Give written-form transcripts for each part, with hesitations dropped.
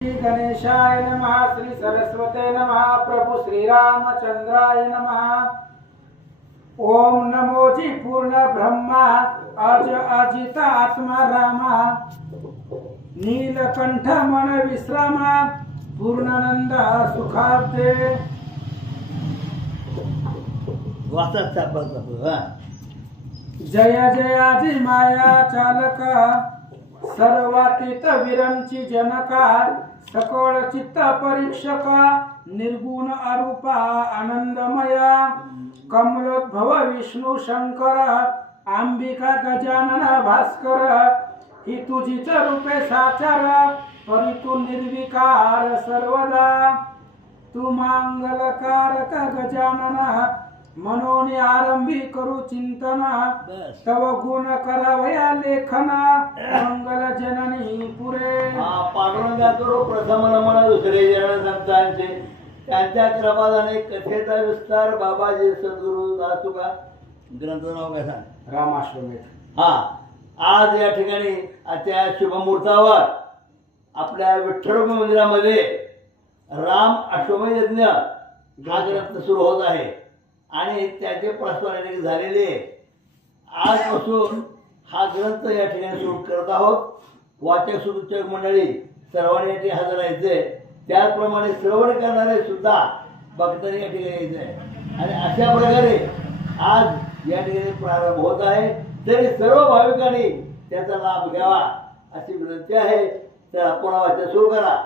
श्री गणेशाय नमः। श्री सरस्वते नमः। प्रभु श्री रामचंद्राय नमः। ओम नमो जी पूर्ण ब्रह्मा अज अजित आत्मा रामा नीलकंठ मन विश्रामा पूर्णानंद सुखाब्दे जय जयाजी माया चालक सर्वातीत विरंची जनका सकळ चित्त परीक्षका निर्गुण अरूपा आनंदमया कमलोद्भव विष्णु शंकर अंबिका गजानन भास्कर ही तुझीच रूपे साचार परी तू निर्विकार सर्वदा तू मंगलकारक गजानन मनोनी आरंभी करू चिंतना तव गुण करावया लेखना मंगल जननी पुरे पांडुरंगा करू प्रथम नमन दुसरे जन संतांचे त्यांच्या कृपादाने कथेचा विस्तार बाबाजी सद्गुरु दासुका ग्रंथ नाव काय सांग रामाश्वमेध। हा आज या ठिकाणी त्या शुभमुहूर्तावर आपल्या विठ्ठल मंदिरामध्ये राम अश्वमेध यज्ञ हा ग्रंथ सुरू होत आहे आणि त्याचे प्रस्ताव झालेले आजपासून हा ग्रंथ या ठिकाणी सुरू करत आहोत। वाचक सूचक मंडळी सर्वांनी या ठिकाणी हजर राहायचे, त्याचप्रमाणे श्रवण करणारे सुद्धा भक्तांनी या ठिकाणी यायचे आणि अशा प्रकारे आज या ठिकाणी प्रारंभ होत आहे। तरी सर्व भाविकांनी त्याचा लाभ घ्यावा अशी विनंती आहे। तर आपण वाचन सुरू करा,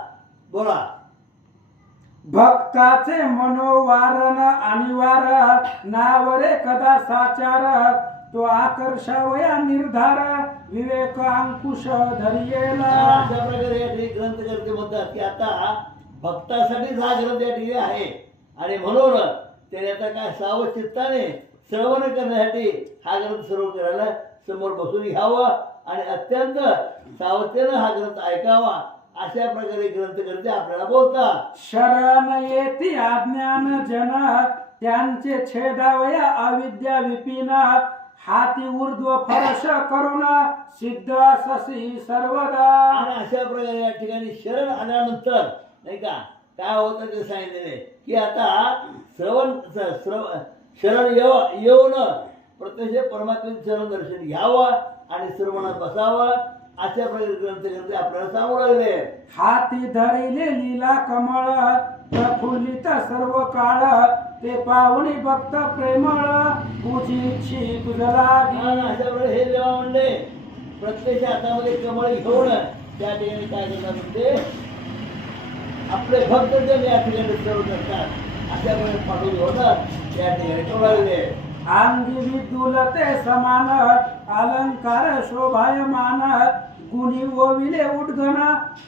बोला। भक्ताचे मनोवारण अनिवार नावरे कदा साचार तो आकर्षावया निर्धार विवेक अंकुश धरियेला। अशा प्रकारे या ठिकाणी ग्रंथकर्ते म्हणतात की आता भक्तासाठीच हा ग्रंथ या ठिकाणी आहे आणि म्हणून त्याने आता काय सावचित्ताने श्रवण करण्यासाठी हा ग्रंथ सर्व करायला समोर बसून घ्यावं आणि अत्यंत सावधतेनं हा ग्रंथ ऐकावा अशा प्रकारे ग्रंथकर्ते आपल्याला बोलतात। शरण येती अज्ञान जन त्यांचे छेदावया अविद्या विपिन हाती ऊर्ध्व फरश करुण सिद्ध ससी सर्वदा। आणि अशा प्रकारे या ठिकाणी शरण आल्यानंतर नाही का काय होतं ते सांगितलेले की आता शरण येऊन प्रत्यक्ष परमात्म्याचे शरण दर्शन घ्यावं आणि श्रवणात बसावं अशा प्रकारे ग्रंथकर्ते आपल्याला सांगू लागले। हाती धरिले लीला कमळ प्रफुल्लित सर्व काळ ते पावनी भक्त प्रेमळ पूजिची तुझला। अशा प्रकारे हे जेव्हा म्हणले प्रत्यक्ष हातामध्ये कमळ घेऊन त्या ठिकाणी काय करतात म्हणजे आपले भक्त जन या ठिकाणी सर्व करतात अशा प्रकारे पाठवून होतात त्या ठिकाणी कळले। अंगी विदुलते समान अलंकार शोभायमान गुणी ओविले उद्गण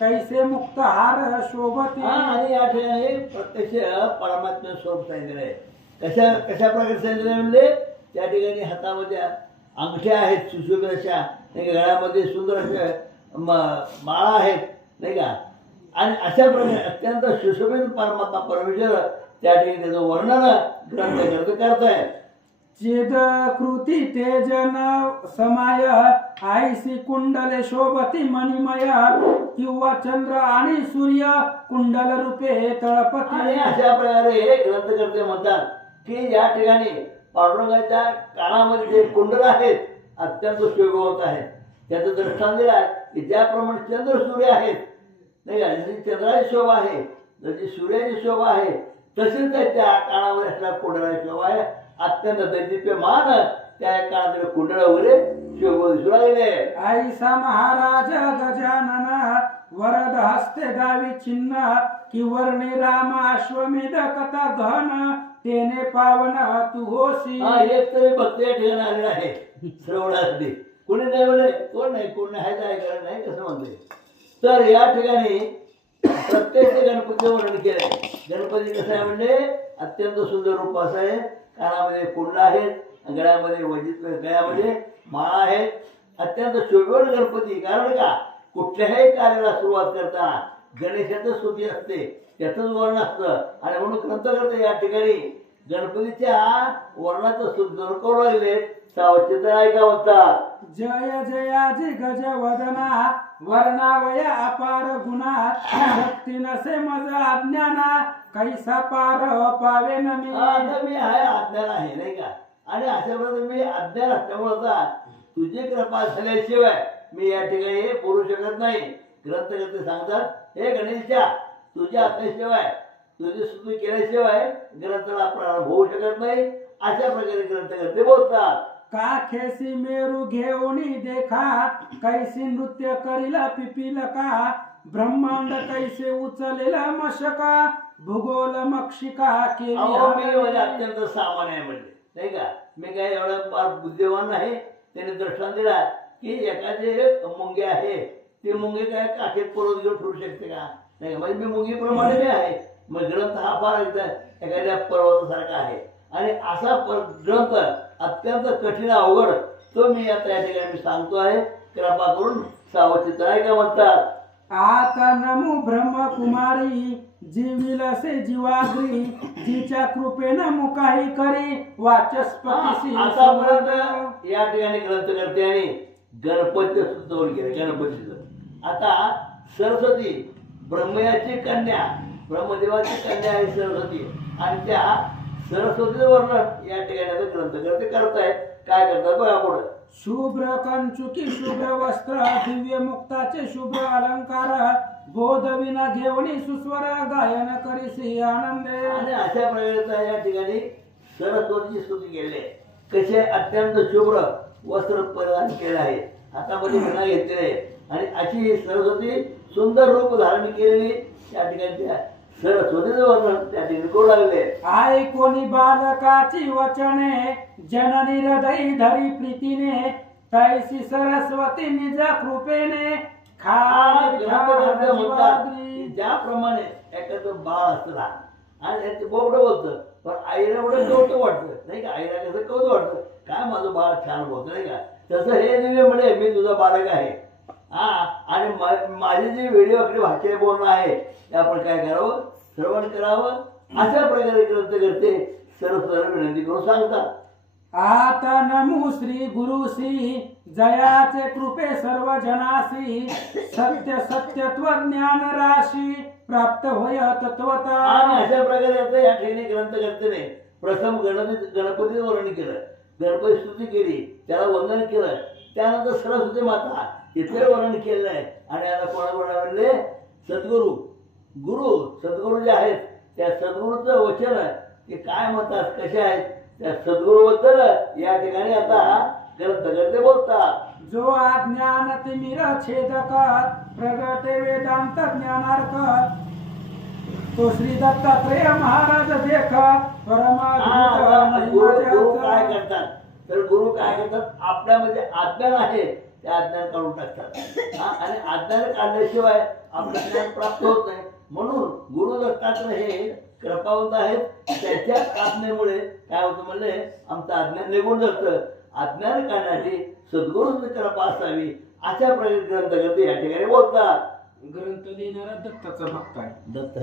कैसे मुक्त हार शोभते। आणि या ठिकाणी प्रत्यक्ष परमात्मा स्वरूप सांगितले आहे। कशा कशा प्रकारे सांगितले म्हणजे त्या ठिकाणी हातामध्ये अंगठ्या आहेत सुशोभित अशा, गळ्यामध्ये सुंदर अशा माळा आहेत नाही का, आणि अशा प्रकारे अत्यंत सुशोभित परमात्मा परमेश्वर त्या ठिकाणी त्याचं वर्णन ग्रंथकर्ते करतायत। चेद कृती तेजन समाय आईसी कुंडले शोभती मणिमय किंवा चंद्र आणि सूर्य कुंडल रूपे तळपती। आणि अशा प्रकारे ग्रंथकर्ते म्हणतात की या ठिकाणी पांडुरंगाच्या कानामध्ये जे कुंडल आहेत अत्यंत शोभवंत आहेत। त्याचं दृष्टांत दिलं आहे की ज्याप्रमाणे चंद्र सूर्य आहेत नाही का, जशी चंद्राची शोभा आहे जशी सूर्याची शोभा आहे तशीच त्या कानामध्ये असलेल्या कुंडलाची शोभा आहे। अत्यंत दैदिप्यमान त्या काळात कुंडळ वगैरे शोभ दिसू लागले। आईसा महाराज गजानन वरद हस्ते दावी चिन्ह कि वर्णे राम अश्वमेध कथा घन तेने पावन तू होसी। एक तरी भक्त या ठिकाणी आलेला आहे श्रवणासाठी, कोणी नाही म्हणे कोण नाही आहे ऐकायला नाही कसं म्हणते। तर या ठिकाणी प्रत्येक गणपतीचं वर्णन केलंय। गणपती कसं आहे म्हणजे अत्यंत सुंदर रूप असं आहे, कानामध्ये कुंडल आहेत, गळ्यामध्ये माळा आहेत, अत्यंत शोभेवान गणपती। कारण का कुठल्याही कार्याला सुरुवात करताना गणेशाचं स्तुती असते, त्याचंच वर्ण असतं आणि म्हणून ग्रंथकर्ते या ठिकाणी गणपतीच्या वर्णाचं सुद्धा करू लागले। सावचित्र ऐका म्हणतात. जय जयाजी गजवदना वर्णावय अपार गुणा शक्ती नसे मज अज्ञाना कैसा पार पावेन मी. आता मी आहे अज्ञान आहे नाही का, आणि अशा प्रकारे मी अज्ञान असल्यामुळे तुझी कृपा झाल्याशिवाय मी या ठिकाणी बोलू शकत नाही. ग्रंथकर्ते सांगतात, हे गणेशा, तुझ्या आज्ञेशिवाय तुझी स्तुती केल्याशिवाय ग्रंथाला प्रारंभ होऊ शकत नाही. अशा प्रकारे ग्रंथकर्ते बोलतात. का खेसी मेरू घेऊनी देखा कैसी नृत्य करीला पिपील का ब्रह्मांड कैसे उचलेला मशका भूगोल मक्षिका केली. अहो मी म्हणजे अत्यंत सामान्य आहे म्हणजे नाही का, मी काय एवढा फार बुद्धिवान नाही. त्याने दृष्टांत दिला की एखादे मुंगे आहे, ते मुंगे काय काखेत पर्वत घेऊन फिरू शकते का नाही का, म्हणजे मी मुंगीप्रमाणे मी आहे. मग ग्रंथ हा फार एखाद्या पर्वतासारखा आहे, आणि असा ग्रंथ अत्यंत कठीण अवघड तो मी आता या ठिकाणी मी सांगतो आहे. कृपा करून सावचित्र ऐका म्हणतात. आता नमो ब्रह्मकुमारी जीविलसे जीवाग्री जिच्या कृपेनं मुकाही करी वाचस्पती. आतापर्यंत या ठिकाणी ग्रंथकर्त्यांनी गणपती सुचवून केलं. गणपतीचं आता सरस्वती ब्रह्मयाची कन्या, ब्रह्मदेवाची कन्या आहे सरस्वती, आणि त्या सरस्वतीचं वर्णन या ठिकाणी आता ग्रंथकर्ते करतायत. काय करतात बघा पुढे. शुभ्र कंचुकी शुभ्र वस्त्र दिव्य मुक्ताचे शुभ्र अलंकार बोधविना घेवणी सुस्वर गायन करीसी आनंदे. आणि अशा प्रकारे या ठिकाणी सरस्वतीची स्तुती केली आहे. कसे अत्यंत शुभ्र वस्त्र परिधान केले आहे, हातामध्ये वीणा घेतलेली आहे, आणि अशी ही सरस्वती सुंदर रूप धारण केलेली त्या ठिकाणी त्या सरस्वतीचं वर्णन त्या ठिकाणी करू लागले. आई कोणी बालकाची वचने जननी हृदय धरी प्रीतीने तैसी सरस्वती निज कृपेने ज्याप्रमाणे एखादं बाळ असतं लहान आणि ते बोबडं बोलतं, पण आईला एवढं कौतुक वाटतं नाही का, आईला कसं कौतुक वाटतं, काय माझं बाळ छान बोलतं नाही का, तसं हे दिव्य म्हणे मी तुझा बालक आहे. हा, आणि माझी जी वेळीवाकडी भाषा बोलणं आहे ते आपण काय करावं, श्रवण करावं. अशा प्रकारे ग्रंथकर्ते सरस्वतीला विनंती करून सांगतात. आता नमो श्री गुरुसी जयाचे कृपे सर्व जनासी सत्य सत्यत्व ज्ञान राशी प्राप्त होय तत्वता. आणि अशा प्रकारे आता या ठिकाणी ग्रंथकर्त्याने प्रथम गणपतीचं वर्णन केलं, गणपती स्तुती केली, त्याला वंदन केलं, त्यानंतर सरस्वती माता इथे वर्णन केलं आहे. आणि आता कोणाला म्हणले सद्गुरू सद्गुरू जे आहेत त्या सद्गुरूचं वचन ते काय म्हणतात, कसे आहेत त्या सद्गुरूबद्दल या ठिकाणी आता ग्रंथकर्ते बोलतात. जो अज्ञान तिमिर छेदक प्रगटे वेदांत ज्ञानार्थ तो श्री दत्तात्रेय महाराज देख गुरु काय करतात, तर गुरु काय करतात, आपल्यामध्ये अज्ञान आहे ते अज्ञान काढून टाकतात. आणि अज्ञान काढल्याशिवाय आपलं ज्ञान प्राप्त होत नाही. म्हणून गुरु दत्तात्रेय हे कृपावंत आहेत. त्याच्या आज्ञेमुळे काय होतं म्हणले, आमचं अज्ञान निघून जातं. अज्ञान काढण्याची सद्गुरूंची कृपा असावी अशा प्रकारे ग्रंथकर्ते या ठिकाणी बोलतात. ग्रंथ लिहिणारा दत्ताचा भक्त आहे. दत्त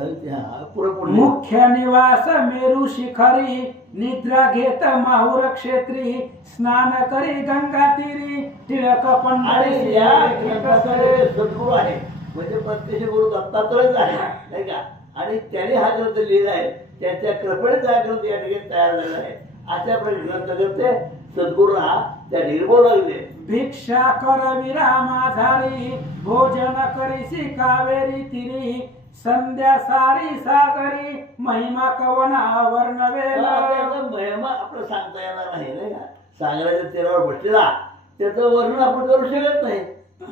पुढे मुख्य निवास मेरू शिखरी निद्रा घेत माहुर क्षेत्री स्नान करी गंगा तीरी टिळक आणि या ग्रंथाकडे सद्गुरू आहे म्हणजे प्रत्यक्ष गुरु दत्तात्रयच आहे नाही का, आणि त्याने हा ग्रंथ लिहिला आहे. त्याच्या कृपेने हा ग्रंथ या ठिकाणी तयार झालेला आहे. अशा प्रकारे ग्रंथकर्ते सद्गुरूला त्या ठिकाणी बोलू लागले. भिक्षा करविरा माझारी भोजन करीसी कावेरी तिरी संध्या सारी सागरी महिमा कवना वर्णवेला. महिमा आपलं सांगता येणार नाही का, सागराच्या तीरावर बसलेला त्याचं वर्णन आपण करू शकत नाही.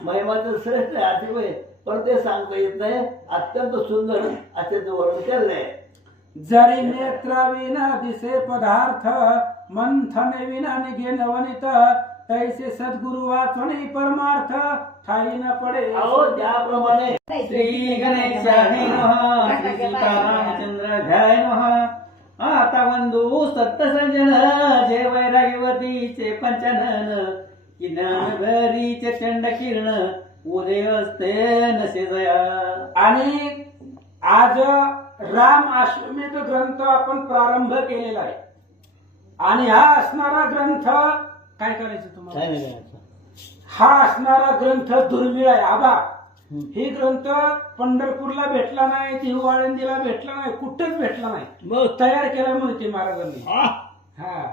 महिमाचं श्रेष्ठ आहे अतिशय, पण ते सांगता येत नाही. अत्यंत सुंदर असे वर्णन केलंय. जरी नेत्र विना दिसे पदार्थ मंथन विना निघे नवनीत तैसे सद्गुरु वाचणी परमार्थ ठाई न पडे. अहो ज्याप्रमाणे श्री गणेशाय नमः, श्री सीतारामचंद्र ध्याय नमः. आता वंदू सत्संजन जे वैराग्यवतीचे पंचानन किनान भरीचे चंड किरण उदय असते नसे जया. आणि आज राम अश्वमेध ग्रंथ आपण प्रारंभ केलेला आहे. आणि हा असणारा ग्रंथ काय करायचं काय तुम्हाला? नाही करायचं. हा असणारा ग्रंथ दुर्मिळ आहे आबा. हे ग्रंथ पंढरपूरला भेटला नाही, देहू-आळंदीला भेटला नाही, कुठेच भेटला नाही. मग तयार केला मोहिते महाराजांनी. हा, हा,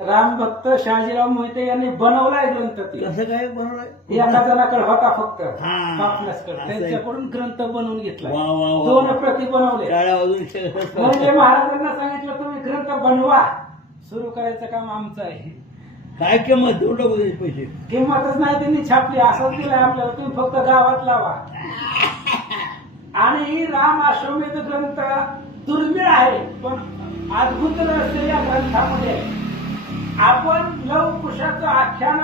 रामभक्त शहाजीराव मोहिते यांनी बनवलाय ग्रंथ. ते कसं काय बनवलंय? एका जणाकडे होता फक्त हा. पापण्यासकडे, असं आहे. त्यांच्याकडून ग्रंथ बनवून घेतला. वा, वा, वा. 2 प्रती बनवले. टाळ्या वाजून मोहिते महाराजांना सांगितलं तुम्ही ग्रंथ बनवा, सुरू करायचं काम आमचं आहे. काय किंमत देऊ टाकू त्याचे पैसे. किंमतच नाही त्यांनी छापली, असंच दिलंय आपल्याला, तुम्ही फक्त गावात लावा. आणि राम अश्वमेध ग्रंथ दुर्मिळ आहे, पण अद्भुत रहस्य या ग्रंथामध्ये आहे. आपण लव कुशाचं आख्यान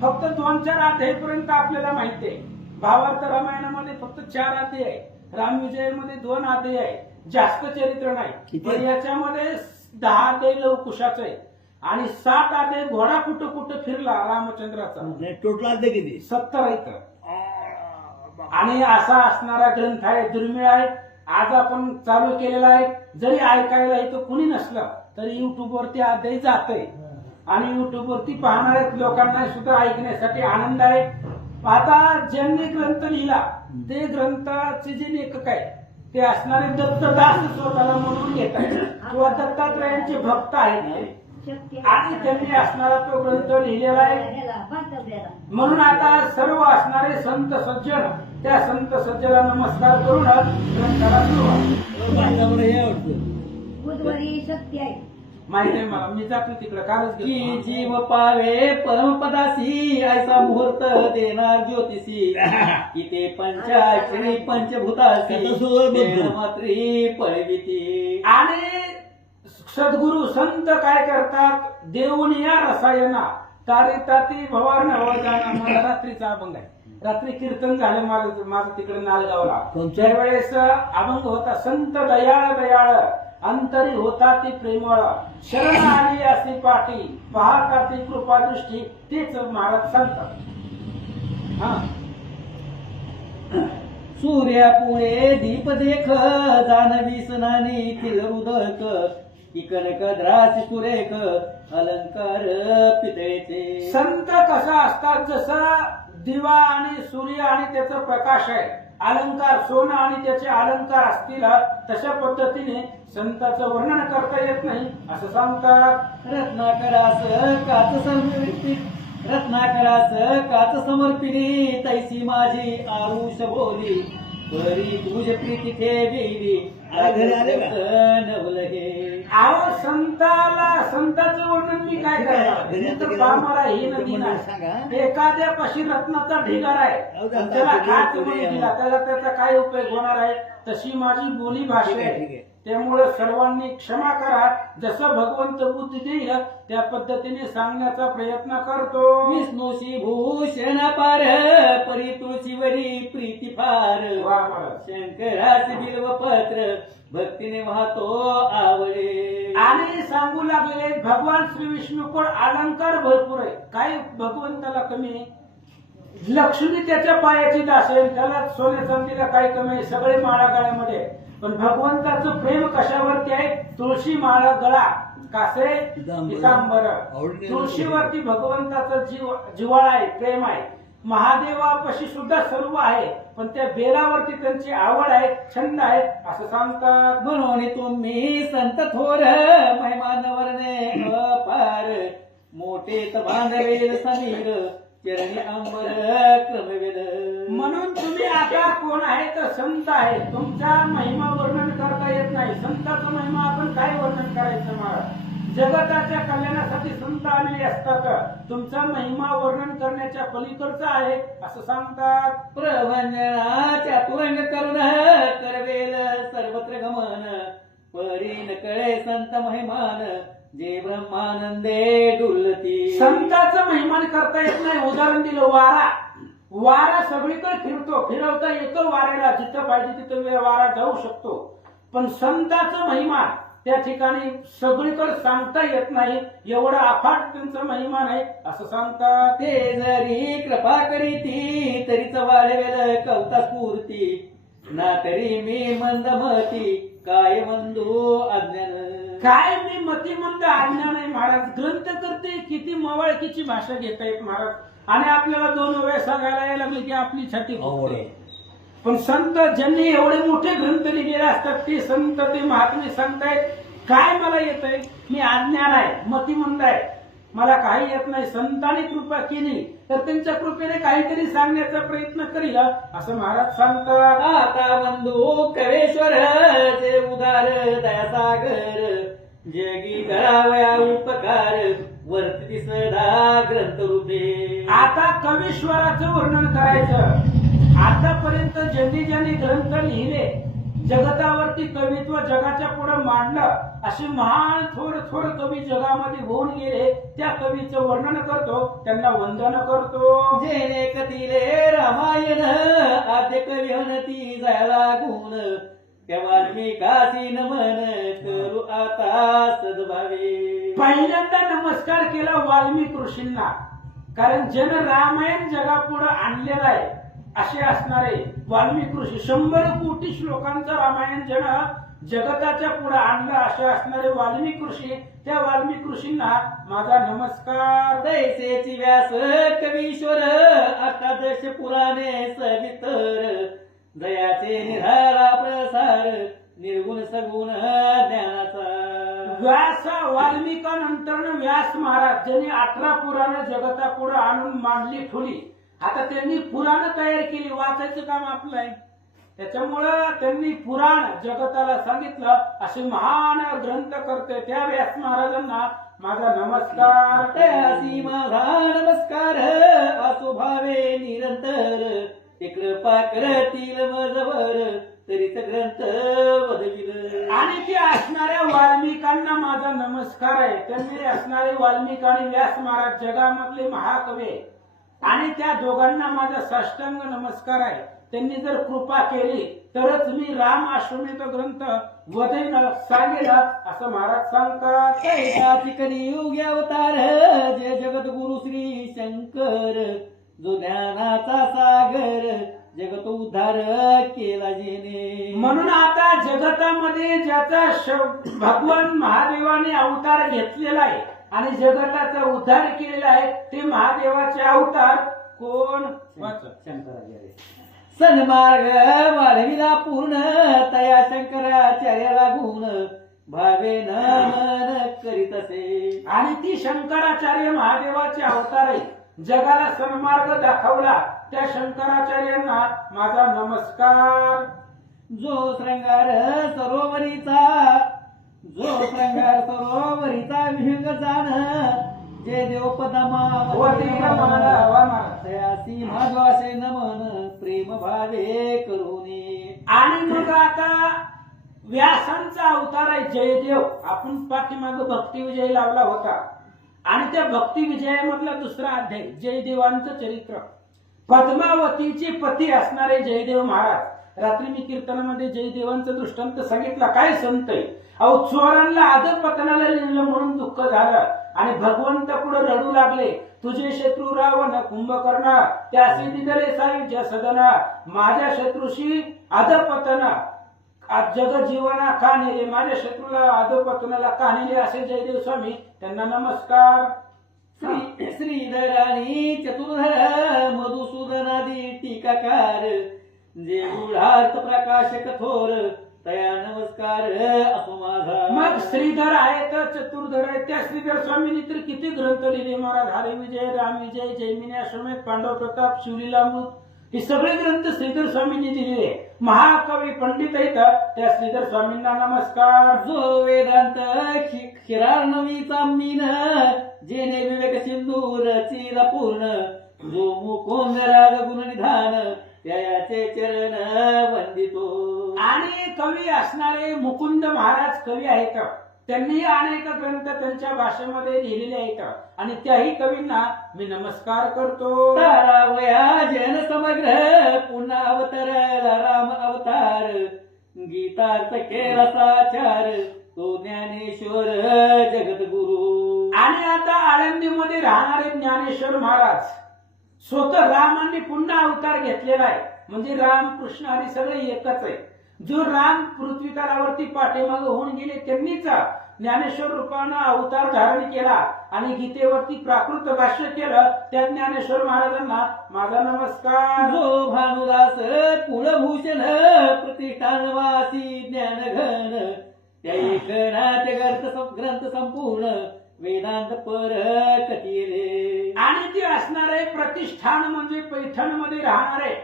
फक्त 2-4 अध्यायपर्यंत आपल्याला माहिती आहे. भावार्थ रामायणामध्ये फक्त 4 अध्याय आहे, रामविजयमध्ये 2 अध्याय आहे, जास्त चरित्र नाही. किती? पण याच्यामध्ये 10 अध्याय लव कुशाचं आहे आणि 7 अध्याय घोडा कुठं कुठं फिरला रामचंद्राचा. टोटल आता किती? 70 इथं. आणि असा असणारा ग्रंथ आहे, दुर्मिळ आहे. आज आपण चालू केलेला आहे. जरी ऐकायला इथं कुणी नसलं तरी युट्यूबवरती अध्याय जातंय आणि युट्यूबवरती पाहणाऱ्या लोकांना सुद्धा ऐकण्यासाठी आनंद आहे. आता ज्यांनी ग्रंथ लिहिला ते ग्रंथाचे जे लेखक आहे ते असणारे दत्तदास स्वतःला म्हणून घेत आहेत किंवा दत्तात्रयांचे भक्त आहेत ते. आणि त्यांनी असणारा तो ग्रंथ लिहिलेला आहे. म्हणून आता सर्व असणारे संत सज्जन त्या संत सज्जला नमस्कार करून ग्रंथाला सुरुवात. हे आवडतं. बुधवारी शक्ती आहे. माहिती आहे मला, मी जातो तिकडे कालच की गेलो. जीव पावे परमपदासी ऐसा मुहूर्त देणार ज्योतिषी की ते पंचाक्षरी पंचभूतासी त्याचा सुद्धा बदलू. देण मात्री पळविती. आणि सद्गुरु संत काय करतात, देऊन या रसायना तारी भवार नवजाना. मला रात्रीचा अभंग आहे. रात्री कीर्तन झालं माझं तिकडे नालगावला. कोणतं? त्यावेळेस अभंग होता, संत दयाळ दयाळ अंतरी होता ती प्रेमळ, शरण आली असे पाठी पाहता ती कृपा दृष्टी. तेच महाराज सांगतात. हा, सूर्यापुळे दीप देख जानवी सनानी तिल उदक की कनक द्रास सुरेख अलंकार पितळेचे. संत कसा असतात, जसा दिवा आणि सूर्य आणि त्याचा प्रकाश आहे, अलंकार सोनं आणि त्याचे अलंकार असतील, तशा पद्धतीने संतांचं वर्णन करता येत नाही असं सांगतात. रत्नाकरास काच समर्पिली तैसी माझी आरुष बोली बरी तुझ प्रीती ठेविली नवलहे. अहो संताचं वर्णन मी काय करणार, मी तर बामारा ही नदी नाही. एखाद्यापाशी रत्नाचा ढिगारा आहे आणि त्याला काच म्हणून दिला, त्याला त्याचा काय उपयोग होणार आहे. तशी माझी बोली भाषा ठीक आहे. आहे. त्यामुळे सर्वांनी क्षमा करा. जसं भगवंत बुद्धी देईल त्या पद्धतीने सांगण्याचा प्रयत्न करतो. विष्णूशी भूषण पार परी तुळशीवरी प्रीती फार वा महाराज. शंकरास बिल्व पत्र भक्तीने वाहतो आवडे. आणि सांगू लागलेले भगवान श्री विष्णूकडे अलंकार भरपूर आहे. काय भगवंताला कमी आहे? लक्ष्मी त्याच्या पायाची दास आहे, त्याला सोने चांदीला काय कमी आहे? सगळे माळा गळ्यामध्ये आहे. पण भगवंताचं प्रेम कशावरती आहे? तुळशी माळा गळा कासे पितांबर. तुळशीवरती भगवंताचं जिव्हाळा आहे, प्रेम आहे. महादेवापाशी सुद्धा सर्व आहे, पण त्या बेलावरती त्यांची आवड आहे, छंद आहे असं सांगतात. म्हणून तुम्ही संत थोर महिमान वर्णे अपार मोठे बांधवेल समीर चरणी अंबर क्रमवेल. म्हणून तुम्ही आता कोण आहे तर संत आहे. तुमचा महिमा वर्णन करता येत नाही. संताचा महिमा आपण काय वर्णन करायचं महाराज? जगताच्या कल्याणासाठी संत आलेले असतात. तुमचा महिमा वर्णन करण्याच्या पलीकडचा आहे असं सांगतात. प्रभंजना चातुरंग करुण करवेल सर्वत्र गमन परी न कळे संत महिमान जे ब्रह्मानंदे डुलती. संताचं महिमान करता येत नाही. उदाहरण दिलं, वारा सगळीकडे फिरवता येतो. वाऱ्याला जिथं पाहिजे तिथं वारा जाऊ शकतो. पण संताचं महिमान त्या ठिकाणी सगळीकडे सांगता येत नाही. एवढा अफाट त्यांचा महिमान आहे असं सांगतात. ते जरी कृपा करीती तरीच वाढवेल कवता स्फूर्ती ना तरी मी मंदमती काय मंदू अज्ञान. काय मी मतिमंद आज्ञा नाही महाराज. ग्रंथ करते किती मवाळकीची भाषा घेतायत महाराज, आणि आपल्याला दोन वेळ सांगायला यायला लागले की आपली छाती फुगते. पण संत ज्यांनी एवढे मोठे ग्रंथ लिहिलेले असतात ते संत, ते महात्मे सांगतायत काय मला येतंय, मी अज्ञान आहे, मतिमंद आहे, मला काही येत नाही. संतांनी कृपा केली तर त्यांच्या कृपेने काहीतरी सांगण्याचा प्रयत्न करील असं महाराज सांगतात. आता बंधू कवेश्वर जे उदार दयासागर जगी करावया उपकार वर्तती सदा ग्रंथ रूपे. आता कवीश्वराचं वर्णन करायचं. आतापर्यंत ज्यांनी ज्यांनी ग्रंथ लिहिले, जगतावरती कवित्व जगाच्या पुढे मांडलं, असे महान थोर कवी जगामध्ये होऊन गेले, त्या कवीचं वर्णन करतो, त्यांना वंदन करतो. जेने कथिले रामायण आद्य कवी हनती जायला गुण त्या वाल्मिकासी नमन करू आता सद्भावे. पहिल्यांदा नमस्कार केला वाल्मिक ऋषींना, कारण जन रामायण जगापुढे आणलेला आहे असे असणारे वाल्मिक ऋषी. 100 कोटी श्लोकांचं रामायण जन जगताच्या पुढे आणलं असे असणारे वाल्मिक ऋषी, त्या वाल्मिक ऋषींना माझा नमस्कार. तैसेची व्यास कवीश्वर अष्टादश पुराणे सवितर दयाचे निराळा प्रसार निर्गुण सगुण ज्ञानाचा. व्यास वाल्मिकानंतर व्यास महाराज ज्यांनी 18 पुराणं जगतापुढे आणून मांडली ठेवली. आता त्यांनी पुराण तयार केली, वाचायचं काम आपलं आहे. त्याच्यामुळं त्यांनी पुराण जगताला सांगितलं, असे महान ग्रंथ करते त्या व्यास महाराजांना माझा नमस्कार. तयासी माझा नमस्कार असो भावे निरंतर ते कृपा करतील मजवर तरीच ग्रंथ वदविल. आणि ते असणाऱ्या वाल्मिकांना माझा नमस्कार आहे. त्यांनी असणारे वाल्मिक आणि व्यास महाराज जगामधले महाकवी आहे, आणि त्या दोघांना माझा साष्टांग नमस्कार आहे. त्यांनी जर कृपा केली तरच मी राम अश्वमेध ग्रंथ वदेन सांगेल असं महाराज सांगतात. एकाची कलियुग अवतार जय जगत गुरु श्री शंकर जो ज्ञानाचा सागर जगत उद्धार केला जेने. म्हणून आता जगतामध्ये ज्याचा भगवान महादेवाने अवतार घेतलेला आहे आणि जगताचा उद्धार केलेला आहे ते महादेवाचे अवतार कोण? शंकराचार्य. सन्मार्ग वाढविला पूर्ण तया शंकराचार्याला गुण भावे नमन करीत असे. आणि ती शंकराचार्य महादेवाचे अवतार आहे. जगाला सन्मार्ग दाखवला त्या शंकराचार्यांना माझा नमस्कार. जो श्रृंगार सरोवरीचा विहंग जाण जे देव पदमासी माधवासे नमन प्रेम भावे करुणी. आणि मग आता व्यासांचा अवतार आहे जयदेव. आपण पाठीमाग भक्ती विजय लावला होता, आणि त्या भक्ती विजयामधला दुसरा अध्याय जयदेवांचं चरित्र. पद्मावतीचे पती असणारे जयदेव महाराज. रात्री मी कीर्तनामध्ये जयदेवांचं दृष्टांत सांगितला. काय संत आहे, अहो चोरांना अधपतनाला लिहिलं म्हणून दुःख झालं, आणि भगवंत पुढे रडू लागले. तुझे शत्रू रावण कुंभकर्ण त्यासी दिदले सायुज्य सदना माझ्या शत्रूशी अधपतना जग जीवना का नेले, माझ्या शत्रूला अधपतनाला का नेले असे जयदेव स्वामी, त्यांना नमस्कार. श्रीधर आणि चतुर्धर मधुसूदनादी टीकाकार जे गुढार्थ प्रकाश कठोर तया नमस्कार असो माझा. मग श्रीधर आहेत, चतुर्धर आहेत. त्या श्रीधर स्वामींनी तर किती ग्रंथ लिहिले महाराज. हरी विजय, राम विजय, जैमिनी अश्वमेध, पांडव प्रताप, शिवलीलामृत, हे सगळे ग्रंथ श्रीधर स्वामींनी दिलेले. महाकवी पंडित आहेत त्या श्रीधर स्वामींना नमस्कार. जो वेदांत क्षीरार्णवीचा मीन जेने विवेक सिंधू रचिला पूर्ण जो मुकुंद राग गुणनिधान त्याचे चरण वंदितो. आणि कवी असणारे मुकुंद महाराज कवी आहेत. त्यांनी अनेक ग्रंथ त्यांच्या भाषेमध्ये लिहिलेले आहेत, आणि त्याही कवींना मी नमस्कार करतो. तारावया जन समग्र पुन्हा अवतरला राम अवतार गीतार्थ केला साचार तो ज्ञानेश्वर जगद्गुरु. आणि आता आळंदीमध्ये राहणारे ज्ञानेश्वर महाराज स्वतः रामांनी पुन्हा अवतार घेतलेला आहे. म्हणजे राम कृष्ण हरी सगळे एकच आहे. जो राम पृथ्वी तलावरती पाठीमागे होऊन गेले त्यांनीच ज्ञानेश्वर रूपानं अवतार धारण केला आणि गीतेवरती प्राकृत भाष्य केलं. त्या ज्ञानेश्वर महाराजांना माझा नमस्कार. जो भानुदास कुलभूषण प्रतिष्ठानवासी ज्ञानघन त्या एकनाथ ग्रंथ संपूर्ण वेदांत पर कथिले. आणि ते असणारे प्रतिष्ठान म्हणजे पैठण मध्ये राहणारे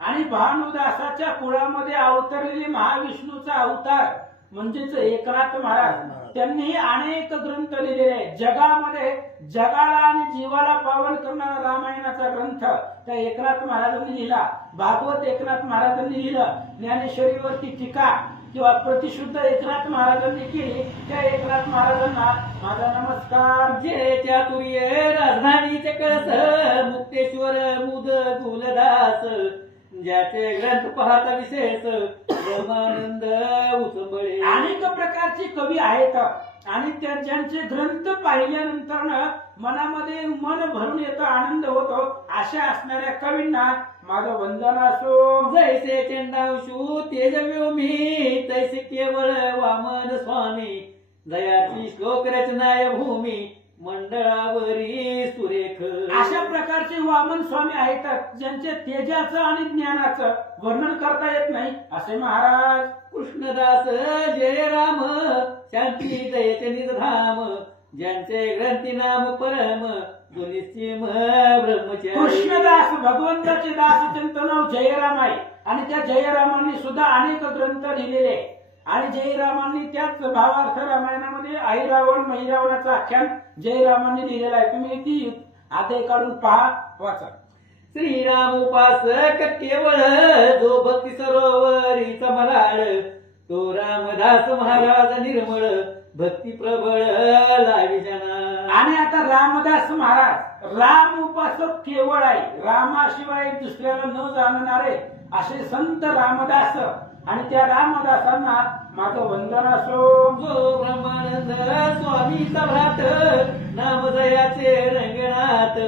आणि भानुदासाच्या कुळामध्ये अवतरलेले महाविष्णूचा अवतार म्हणजेच एकनाथ महाराज. त्यांनी अनेक ग्रंथ लिहिलेले आहेत. जगामध्ये जगाला आणि जीवाला पावन करणारा रामायणाचा ग्रंथ त्या एकनाथ महाराजांनी लिहिला. भागवत एकनाथ महाराजांनी लिहिलं. ज्ञानेश्वरीवरती टीका किंवा प्रतिशुद्ध एकनाथ महाराजांनी केली. त्या एकनाथ महाराजांना माझा नमस्कार. जे चातुर्य राजधानीचे कळस मुक्तेश्वर मुद गुलदास ज्याचे ग्रंथ पाहता विशेष ब्रह्मानंद उचंबळे. अनेक प्रकारचे कवी आहेत आणि ज्यांचे ग्रंथ पाहिल्यानंतर मनामध्ये मन भरून येतो, आनंद होतो. अशा असणाऱ्या कवींना माझं वंदन असो. जैसे चंडांशु तेजव्योमी तैसे केवळ वामन स्वामी दयाची श्लोक रचनाय भूमी मंडळावरी सुरेख. अशा प्रकारचे वामन स्वामी आहेत ज्यांचे तेजाचं आणि ज्ञानाचं वर्णन करता येत नाही असे महाराज. कृष्णदास जय राम शांती दयेचे निजधाम ज्यांचे ग्रंथी नाम परम दुनिश्चिम ब्रह्मचारी. कृष्णदास भगवंताचे दास त्यांचं नाव जयराम आहे आणि त्या जयरामांनी सुद्धा अनेक ग्रंथ लिहिलेले आणि जयरामांनी त्याच भावार्थ रामायणामध्ये आई रावण महिरावणाचं आख्यान जयरामांनी लिहिलेलं आहे. तुम्ही ती आधी काढून पहा, वाचा. श्रीराम उपासक केवळ जो भक्ती सरोवरीचा मलाळ तो रामदास महाराज निर्मळ भक्ती प्रबळ लावी जना. आणि आता रामदास महाराज राम उपासक केवळ आहे, रामाशिवाय दुसऱ्याला न जाणणारे असे संत रामदास आणि त्या रामदासांना माझं वंदन असो. जो ब्रह्मानंद स्वामीचा भ्रात नाम जयाचे रंगनाथ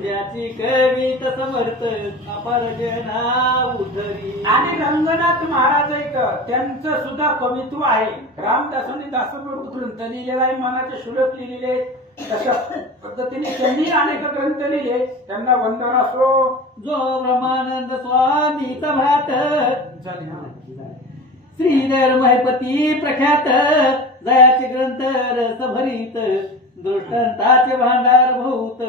ज्याची कवित समर्थ अपार जना उधरी. आणि रंगनाथ महाराज आहेत, त्यांचं सुद्धा कवित्व आहे. रामदासांनी दासबोध ग्रंथ लिहिलेला आहे, मनाचे श्लोक लिहिलेले. तशा पद्धतीने त्यांनी अनेक ग्रंथ लिहिले, त्यांना वंदन असो. जो ब्रह्मानंद स्वामीचा भ्रात झाले हा. श्रीधर महिपती प्रख्यात जयाचे ग्रंथ रस भरीत दृष्टांताचे भांडार भूत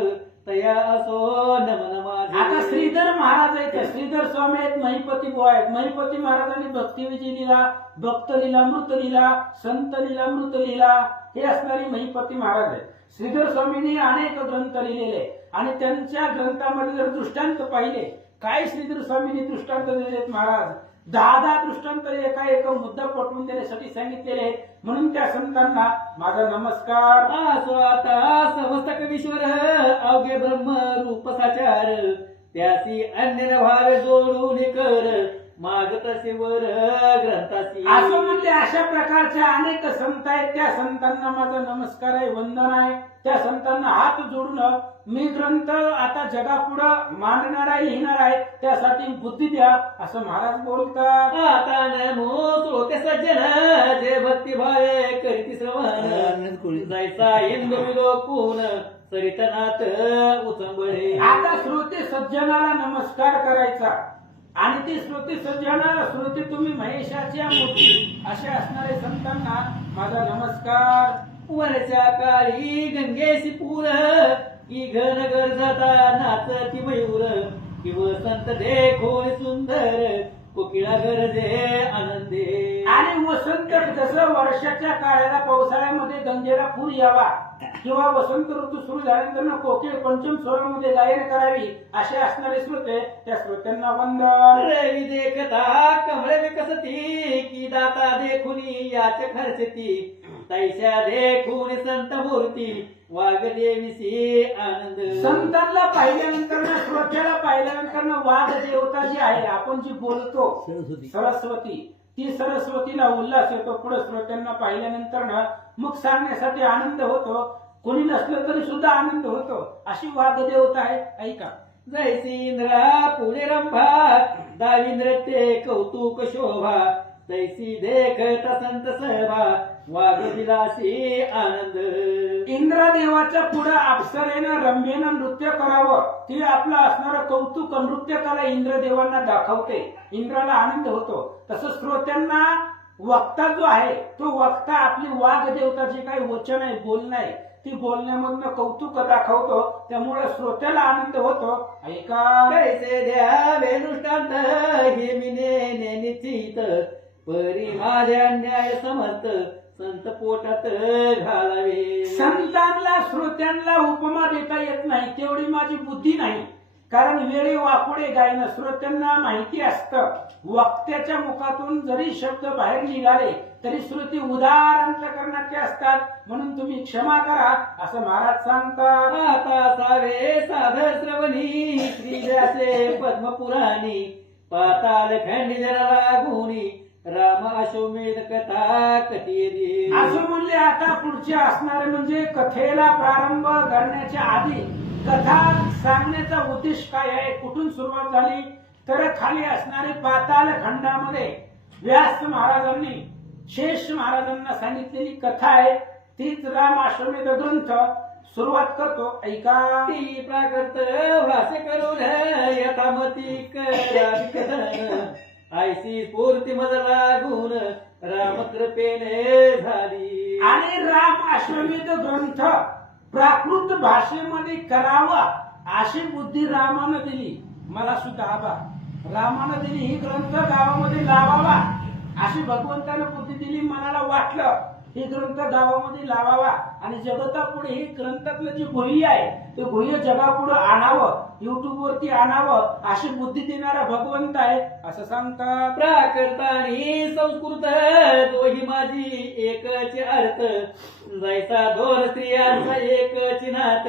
तया असो नमन माझे. आता श्रीधर महाराज आहेत, श्रीधर स्वामी आहेत, महिपती बुवा आहेत. महिपती महाराजांनी भक्तिविजय लिहिला, भक्त लिहिला, मृत लिहिला, संत लिहिला, मृत लिहिला. हे असणारी महिपती महाराज आहेत. श्रीधर स्वामींनी अनेक ग्रंथ लिहिलेले आणि त्यांच्या ग्रंथामध्ये जर दृष्टांत पाहिले, काय श्रीधर स्वामींनी दृष्टांत दिलेत महाराज. 10 दृष्टांत एका मुद्दा पटवून देण्यासाठी सांगितलेले आहेत. म्हणून त्या संतांना माझा नमस्कार. स्वतः समस्त कवीश्वर अवघे ब्रह्म रूप साचार त्यासी अन्य भार जोडून कर मागत वर ग्रंथासी. असं म्हणजे अशा प्रकारच्या अनेक संत आहेत. त्या संतांना माझा नमस्कार आहे, वंदन आहे. त्या संतांना हात जोडून मी ग्रंथ आता जगापुढं मांडणार आहे, लिहिणार आहे, त्यासाठी बुद्धी द्या असं महाराज बोलतात. आता नमो श्रोते सज्जन जे भक्ती भावे करीती श्रवण जायचा इंदू विलोकून सरितनाथ उचंबळे. आता श्रोते सज्जनाला नमस्कार करायचा आणि ती श्रोते सज्जन श्रोते तुम्ही महेशाच्या मूर्ती असे असणारे संतांना माझा नमस्कार. वरच्या काळी गंगेशी पूर की घन गरजता नाचती मयूर किंवा संत देखोल सुंदर कोकिळा गरजे आनंदे. आणि वसंत जसं वर्षाच्या काळाला पावसाळ्यामध्ये गंगेला पूर यावा किंवा वसंत ऋतू सुरू झाल्यानंतर कोकिळ पंचम स्वरामध्ये गायन करावी असे असणारे श्रोते, त्या श्रोत्यांना वंदन. रवी देखता कमळे विकसती की दाता देखुनी याच खर्चती तैशा देखून संत मूर्ती वाघदेवीसी आनंद. संतांना पाहिल्यानंतर श्रोत्याला पाहिल्यानंतर वाघ देवता जी आहे, आपण जी बोलतो सरस्वती, ती सरस्वतीला उल्हास येतो. पुढे श्रोत्यांना पाहिल्यानंतर मग सांगण्यासाठी आनंद होतो. कोणी नसलं तरी सुद्धा आनंद होतो. अशी वाघ देवता आहे. ऐका. जैसी इंद्रा पुणे रंभा दाविंद्र ते कौतुक शोभा तैसी देखता संत सभा वाघ विलासी आनंद. इंद्रदेवाच्या पुढे अप्सरेनं रंभेनं नृत्य करावं, ती आपलं असणारं कौतुक नृत्य कला इंद्रदेवांना दाखवते, इंद्राला आनंद होतो. तसं श्रोत्यांना वक्ता जो आहे तो वक्ता आपली वाघ देवताची काही वचन आहे, बोलणं आहे, ती बोलण्यामधनं कौतुक दाखवतो, त्यामुळे श्रोत्याला आनंद होतो. ऐका कैसे द्यावे दृष्टांत हे मी निश्चित परी माझ्या न्याय समर्थ संत पोटात घालावे. संतांना श्रोत्यांना उपमा देता येत नाही तेवढी माझी बुद्धी नाही, कारण वेळे वाकुडे गायनं श्रोत्यांना माहिती असतं. वक्त्याच्या मुखातून जरी शब्द बाहेर निघाले तरी श्रुती उदार अंतकरणाचे असतात, म्हणून तुम्ही क्षमा करा असं महाराज सांगतात. आता सारे साध श्रवणी श्री व्यासे पद्मपुराणी पाताल खंडी जरा लागुनी राम अश्वमेध कथा कथेरी. असं म्हणले आता पुढचे असणारे म्हणजे कथेला प्रारंभ करण्याच्या आधी कथा सांगण्याचा उद्देश काय आहे, कुठून सुरुवात झाली, तर खाली असणारे पाताल खंडामध्ये व्यास महाराजांनी शेष महाराजांना सांगितलेली कथा आहे, तीच राम अश्वमेध ग्रंथ सुरुवात करतो. ऐका ती प्राकृत भाष्य करून यथामती कथन ऐसी स्फूर्ती मज लागून रामकृपेने झाली. आणि राम अश्वमेध ग्रंथ प्राकृत भाषेमध्ये करावा अशी बुद्धी रामानं दिली, मला सुद्धा आबा रामानं दिली. ही ग्रंथ गावामध्ये लावावा अशी भगवंतानं बुद्धी दिली. मनाला वाटलं हे ग्रंथ गावामध्ये लावावा आणि जगतापुढे हे ग्रंथातलं जे गुह्य आहे ते गुह्य जगापुढे आणावं, युट्यूब वरती आणावं अशी बुद्धी देणारा भगवंत आहे असं सांगतात. प्राकृत आणि संस्कृत दोही माझी एकच अर्थ जैसा दोन स्त्रियांचा एकच नात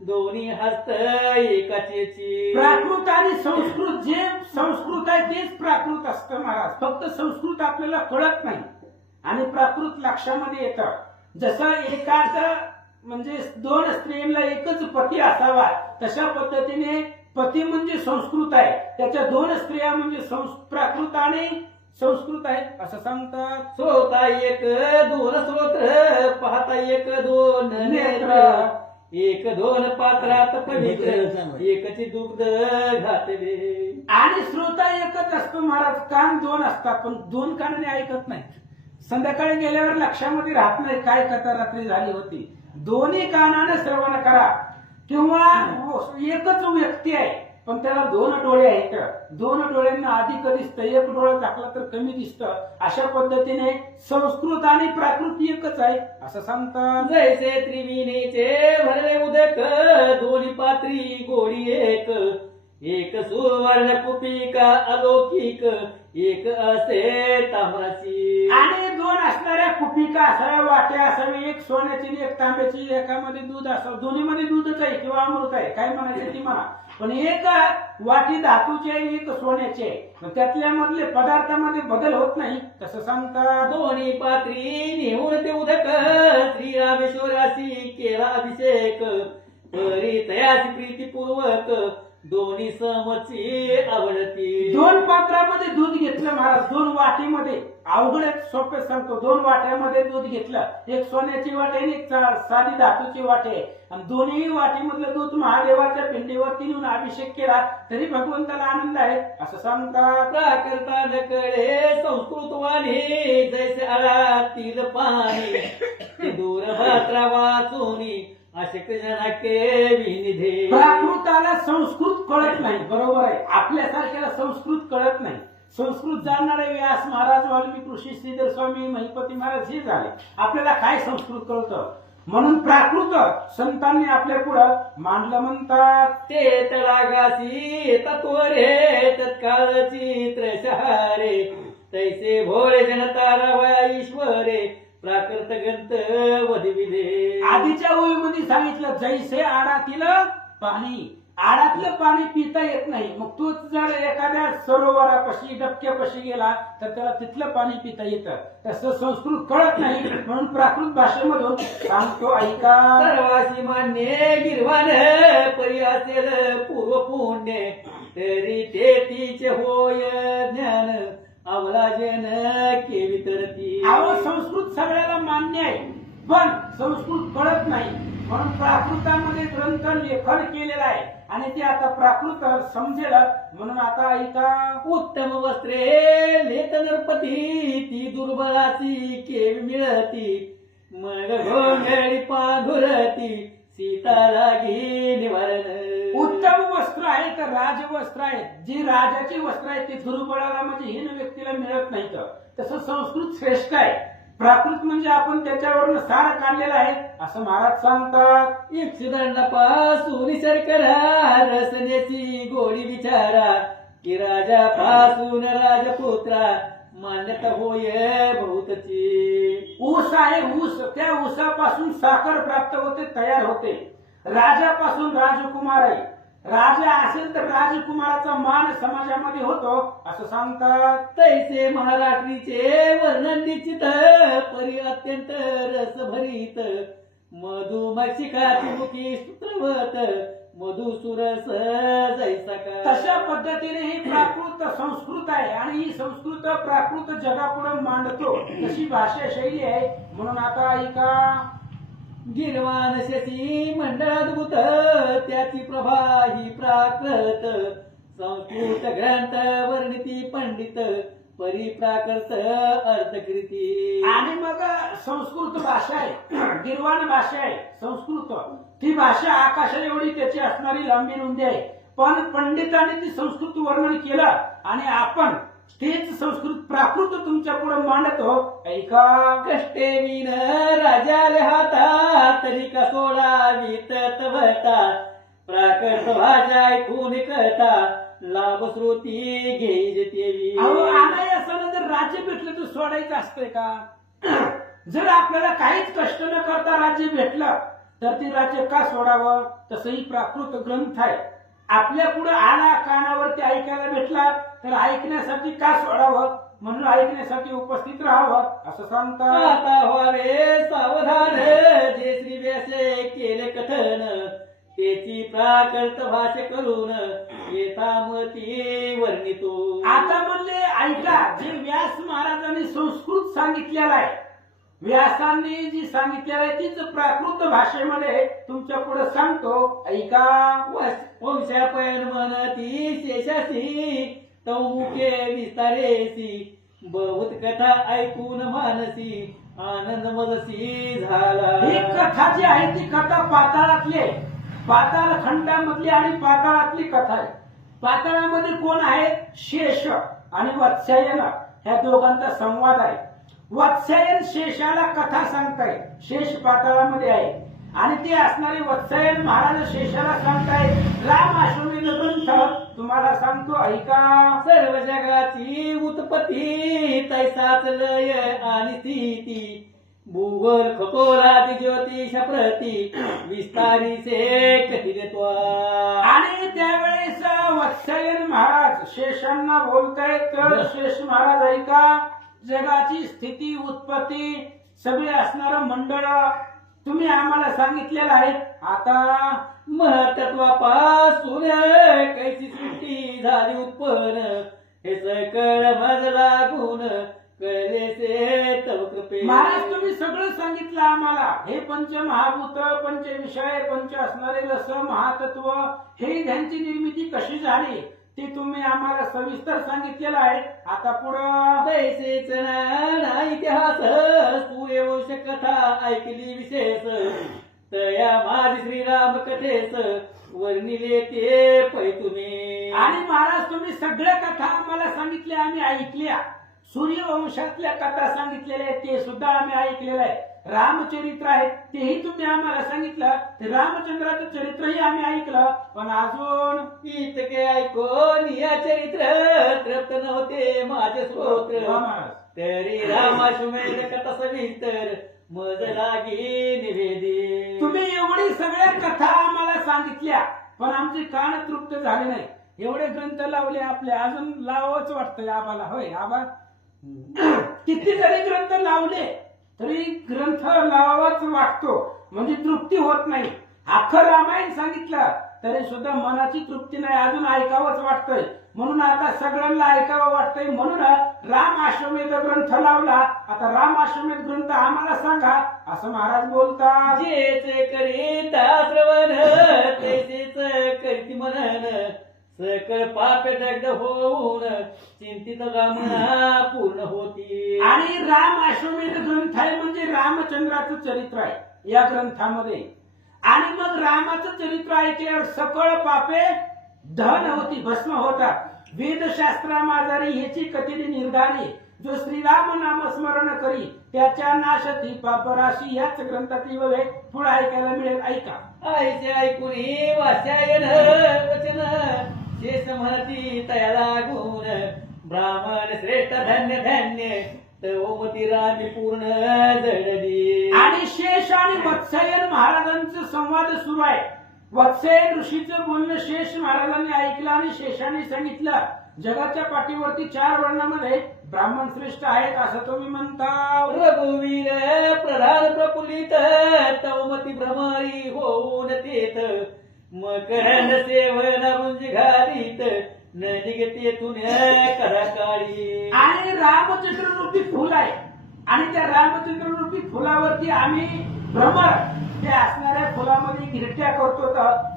दोन्ही हस्त एकाचेची. प्राकृत आणि संस्कृत, जे संस्कृत आहे तेच प्राकृत असतं महाराज, फक्त संस्कृत आपल्याला कळत नाही आणि प्राकृत लक्षामध्ये येतं. जसं एकाच म्हणजे दोन स्त्रियांना एकच पती असावा तशा पद्धतीने पती म्हणजे संस्कृत आहे, त्याच्या दोन स्त्रिया म्हणजे प्राकृत आणि संस्कृत आहे असं सांगतात. श्रोता एक दोन स्रोत पाहता एक दोन नेत्र एक दोन पात्रात पवित्र एकची दुग्ध घातले. आणि श्रोता एकच असतो महाराज, कान दोन असतात पण दोन कानाने ऐकत नाही. संध्याकाळी गेल्यावर लक्षामध्ये राहत नाही काय कथा रात्री झाली होती. दोन्ही कानाने श्रवण करा. किंवा एकच व्यक्ती आहे पण त्याला दोन डोळे आहेत, दोन डोळ्यांना अधिक दिसतं, एक डोळा टाकला तर कमी दिसतं. अशा पद्धतीने संस्कृत आणि प्राकृत एकच आहे असं सांगतात. जैसे त्रिविणीचे भरले उदक दोन्ही पात्री गोडी एक एक सुवर्ण कुपिका अलौकिक एक असे ताम्राची. आणि दोन असणाऱ्या कुपिका असाव्या, वाट्या असावी, एक सोन्याची एक तांब्याची, एकामध्ये दूध असावं, दोन्हीमध्ये दूधच आहे किंवा अमृत आहे काय म्हणायचं ती म्हणा, पण एक वाटी धातूची आहे एक सोन्याची आहे, त्यातल्या मधले पदार्थामध्ये बदल होत नाही तसं सांगतात. दोन्ही पात्री नेऊन ते उदक श्रीरामेश्वराशी केला अभिषेक परी तयाची प्रीतीपूर्वक दोन्ही समची आवडती. दोन पात्रामध्ये दूध घेतलं महाराज, दोन वाटीमध्ये, अवघड सोपे सांगतो, दोन वाट्यामध्ये दूध घेतलं, एक सोन्याची वाटी आणि एक साधी धातूची वाटी आहे, आणि दोन्ही वाटीमधलं दूध महादेवाच्या पिंडीवरती नेऊन अभिषेक केला तरी भगवंताला आनंद आहे असं सांगतात. प्राकृतान कडे संस्कृतवाणी जैसे आळातील पाणी दूर भात्रा वाचूनी अशक जनाके विनिधे. प्राकृताला संस्कृत कळत नाही, बरोबर आहे, आपल्यासारख्याला संस्कृत कळत नाही. संस्कृत जाणणारे व्यास महाराज, वाल्मिकी ऋषी, श्रीधर स्वामी, महिपती महाराज हे झाले, आपल्याला काय संस्कृत कळतं, म्हणून प्राकृत संतांनी आपल्या पुढं मांडलं म्हणतात. ते तळागासी तत्वरे तत्काळची त्रशहारे तैसे भोळे जनता रावया ईश्वरे प्राकृत ग्रंथ वधिविले. आधीच्या ओळीमध्ये सांगितलं जैसे आडातील पाणी, आडातलं पाणी पिता येत नाही, मग तोच जर एखाद्या सरोवरापाशी डबक्यापाशी गेला तर त्याला तिथलं पाणी पिता येतं. तसं संस्कृत कळत नाही म्हणून प्राकृत भाषेमधून सांगतो ऐका. सर्वाशी मान्य गिरवान परी असेल पूर्व पुण्य तरी ते तिचे होय ज्ञान अवलाजन केवी तरती. अहो संस्कृत सगळ्याला मान्य आहे, पण संस्कृत कळत नाही म्हणून प्राकृतामध्ये ग्रंथ लेखन केलेलं आहे आणि ते आता प्राकृत समजेल म्हणून आता ऐका. उत्तम वस्त्रे लेत नरपती ती दुर्बलाची केवी मिळती. मग घोंगडी पांघुरती सीता लागी निवारण. उत्तम वस्त्र आहे तर राजवस्त्र आहेत, जी राजाची वस्त्र आहेत ती दुर्बळाला म्हणजे हीन व्यक्तीला मिळत नाहीत. तसं संस्कृत श्रेष्ठ आहे, प्राकृत म्हणजे आपण त्याच्यावरून सार काढलेलं आहे असं महाराज सांगतात. यक्षदंडापासून शर्करा रसनेची गोडी विचारा की राजापासून राजपुत्रा मान्यता होय बहुतची. ऊस आहे ऊस, त्या ऊसापासून साखर प्राप्त होते, तयार होते. राजापासून राजकुमार आहे, राजा असेल तर राजकुमाराचा मान समाजामध्ये होतो असं सांगतात. तैसे महारात्रीचे वर्णन निश्चित परी अत्यंत रस भरीत. मधुमक्षिकाती मुखी सूत्रवत मधुसुरस जैसा का. तशा पद्धतीने ही प्राकृत संस्कृत आहे आणि ही संस्कृत प्राकृत जगापुढे मांडतो तशी भाषा शैली आहे. म्हणून आता ऐका. गिरवान शशी मंडळाद्भुत त्याची प्रभा ही प्राकृत. संस्कृत ग्रंथ वर्णिती पंडित परिप्राकृत अर्थकृती. आणि मग संस्कृत भाषा आहे, गिरवाण भाषा आहे संस्कृत. ती भाषा आकाशा एवढी त्याची असणारी लांबी रुंदी आहे, पण पंडितांनी ती संस्कृत वर्णन केलं आणि आपण तेच संस्कृत प्राकृत तुमच्या पुढे मांडतो. ऐका. कष्टे विन राजाले हाता तरी का सोडावी तत्वता. प्राकृत भाषा ऐकून कथा लाभ श्रुती घेईल तेवी. अहो अनायासानं जर राज्य भेटलं तर सोडायचं असतंय का? जर आपल्याला काहीच कष्ट न करता राज्य भेटलं तर ते राज्य का सोडावं? तसंही प्राकृत ग्रंथ आहे, आपल्या पुढे आला कानावरती ऐकायला भेटला तर ऐकण्यासाठी का सोडावं, म्हणून ऐकण्यासाठी उपस्थित राहावं असं सांगतात. आता व्हावे सावधान जे श्री व्यासे केले कथन. त्याची प्राकृत भाषा करून येतामती वर्णितो. आता म्हणले ऐका, जे व्यास महाराजांनी संस्कृत सांगितलेलं आहे, व्यासांनी जी सांगितलेलं आहे तीच प्राकृत भाषेमध्ये तुमच्या पुढे सांगतो. ऐका. वंशापयन म्हणती शेषासी तौमुखे विस्तारेसी. बहुत कथा ऐकून मानसी आनंद मदसी झाला. ही कथा जी आहे ती कथा पाताळातली आहे, पाताळ खंडामधली आणि पाताळातली कथा आहे. पाताळामध्ये कोण आहे? शेष आणि वत्स्यायन, ह्या दोघांचा संवाद आहे. वत्स्यायन शेषाला कथा सांगताय, शेष पाताळामध्ये आहे आणि ते असणारे वत्स्यायन महाराज शेषाला सांगताय. राम अश्वमेध ग्रंथ तुम्हाला सांगतो. ऐका. सर्व जगाची उत्पत्ती तैसाच लय आणि स्थिती. भूगोल खगोलादी ज्योतिष प्रती विस्तारीचे कथितत्वा. आणि त्यावेळेस वत्स्यायन महाराज शेषांना बोलतायत. शेष महाराज ऐका. जगाची स्थिती उत्पत्ती सगळे असणारं मंडळ तुम्ही आम्हाला सांगितलेलं आहे. आता महत्त्वापासून कैसी सृष्टी झाली उत्पन्न. हे सकळ मज लागून कळले से तव कृपे. महाराज तुम्ही सगळं सांगितलं आम्हाला. हे पंच महाभूत, पंच विषय, पंच असणारे रस, महातत्व, हे त्यांची निर्मिती कशी झाली ते तुम्ही आम्हाला सविस्तर सांगितलेलं आहे. आता पुढं तैसेच नाना इतिहास सूर्यवंश कथा ऐकली विशेष. तया माझी श्रीराम कथेस वर्णिले ते पै तुम्ही. आणि महाराज तुम्ही सगळ्या कथा आम्हाला सांगितल्या, आम्ही ऐकल्या. सूर्यवंशातल्या कथा सांगितलेल्या आहेत ते सुद्धा आम्ही ऐकलेलं आहे. रामचरित्र आहे तेही तुम्ही आम्हाला सांगितलं, ते रामचंद्राचं चरित्रही आम्ही ऐकलं. पण अजून इतके ऐकून या चरित्र तृप्त नव्हते माझे स्तोत्र. तरी रामाश्वमेध कथा सविस्तर मज लागी निवेदी. तुम्ही एवढी सगळ्या कथा आम्हाला सांगितल्या पण आमचे कान तृप्त झाले नाही. एवढे ग्रंथ लावले आपले, अजून लावावंच वाटतंय आम्हाला. होय आबा, किती जरी ग्रंथ लावले तरी ग्रंथ लावावाच वाटतो, म्हणजे तृप्ती होत नाही. अख्खं रामायण सांगितलं तरी सुद्धा मनाची तृप्ती नाही, अजून ऐकावंच वाटतंय. म्हणून आता सगळ्यांना ऐकावं वाटतंय, म्हणून राम अश्वमेध ग्रंथ लावला. आता राम अश्वमेध ग्रंथ आम्हाला सांगा असं महाराज बोलतात. जेच करीता श्रवण तेच करीती मनन सकळ पाप दग्ध होऊन चिंतित कामना पूर्ण होती. आणि राम अश्वमेध ग्रंथ आहे म्हणजे रामचंद्राचं चरित्र आहे या ग्रंथामध्ये. आणि मग रामाचं चरित्र ऐकल्यावर सकळ पापे दहन होती, भस्म होतात. वेदशास्त्रामाजारी ह्याची कथित निर्धारी जो श्रीराम नाम स्मरण करी त्याच्या नाशती पापराशी याच ग्रंथातील पुढे ऐकायला मिळेल. ऐका. आईचे ऐकून वाचायन वचन शेष म्हणती तया लागून ब्राह्मण श्रेष्ठ धन्य धन्य तवमती रामी पूर्ण जडली. आणि शेष आणि वत्सयन महाराजांचं संवाद सुरू आहे. वत्सयन ऋषीचं बोलणं शेष महाराजांनी ऐकलं आणि शेषाने सांगितलं जगाच्या पाठीवरती 4 वर्णामध्ये ब्राह्मण श्रेष्ठ आहेत असं तुम्ही म्हणता. रघुवीर प्रधान प्रफुल्लित तवमती भ्रमरी होऊन तेथ मकरंद सेवन रुंज घालीत न निघतेतून कराकाळी. आणि रामचंद्र रूपी फुल आहे आणि त्या रामचंद्र रूपी फुलावरती आम्ही भ्रमर ते असणाऱ्या फुलामध्ये गिरट्या करतो.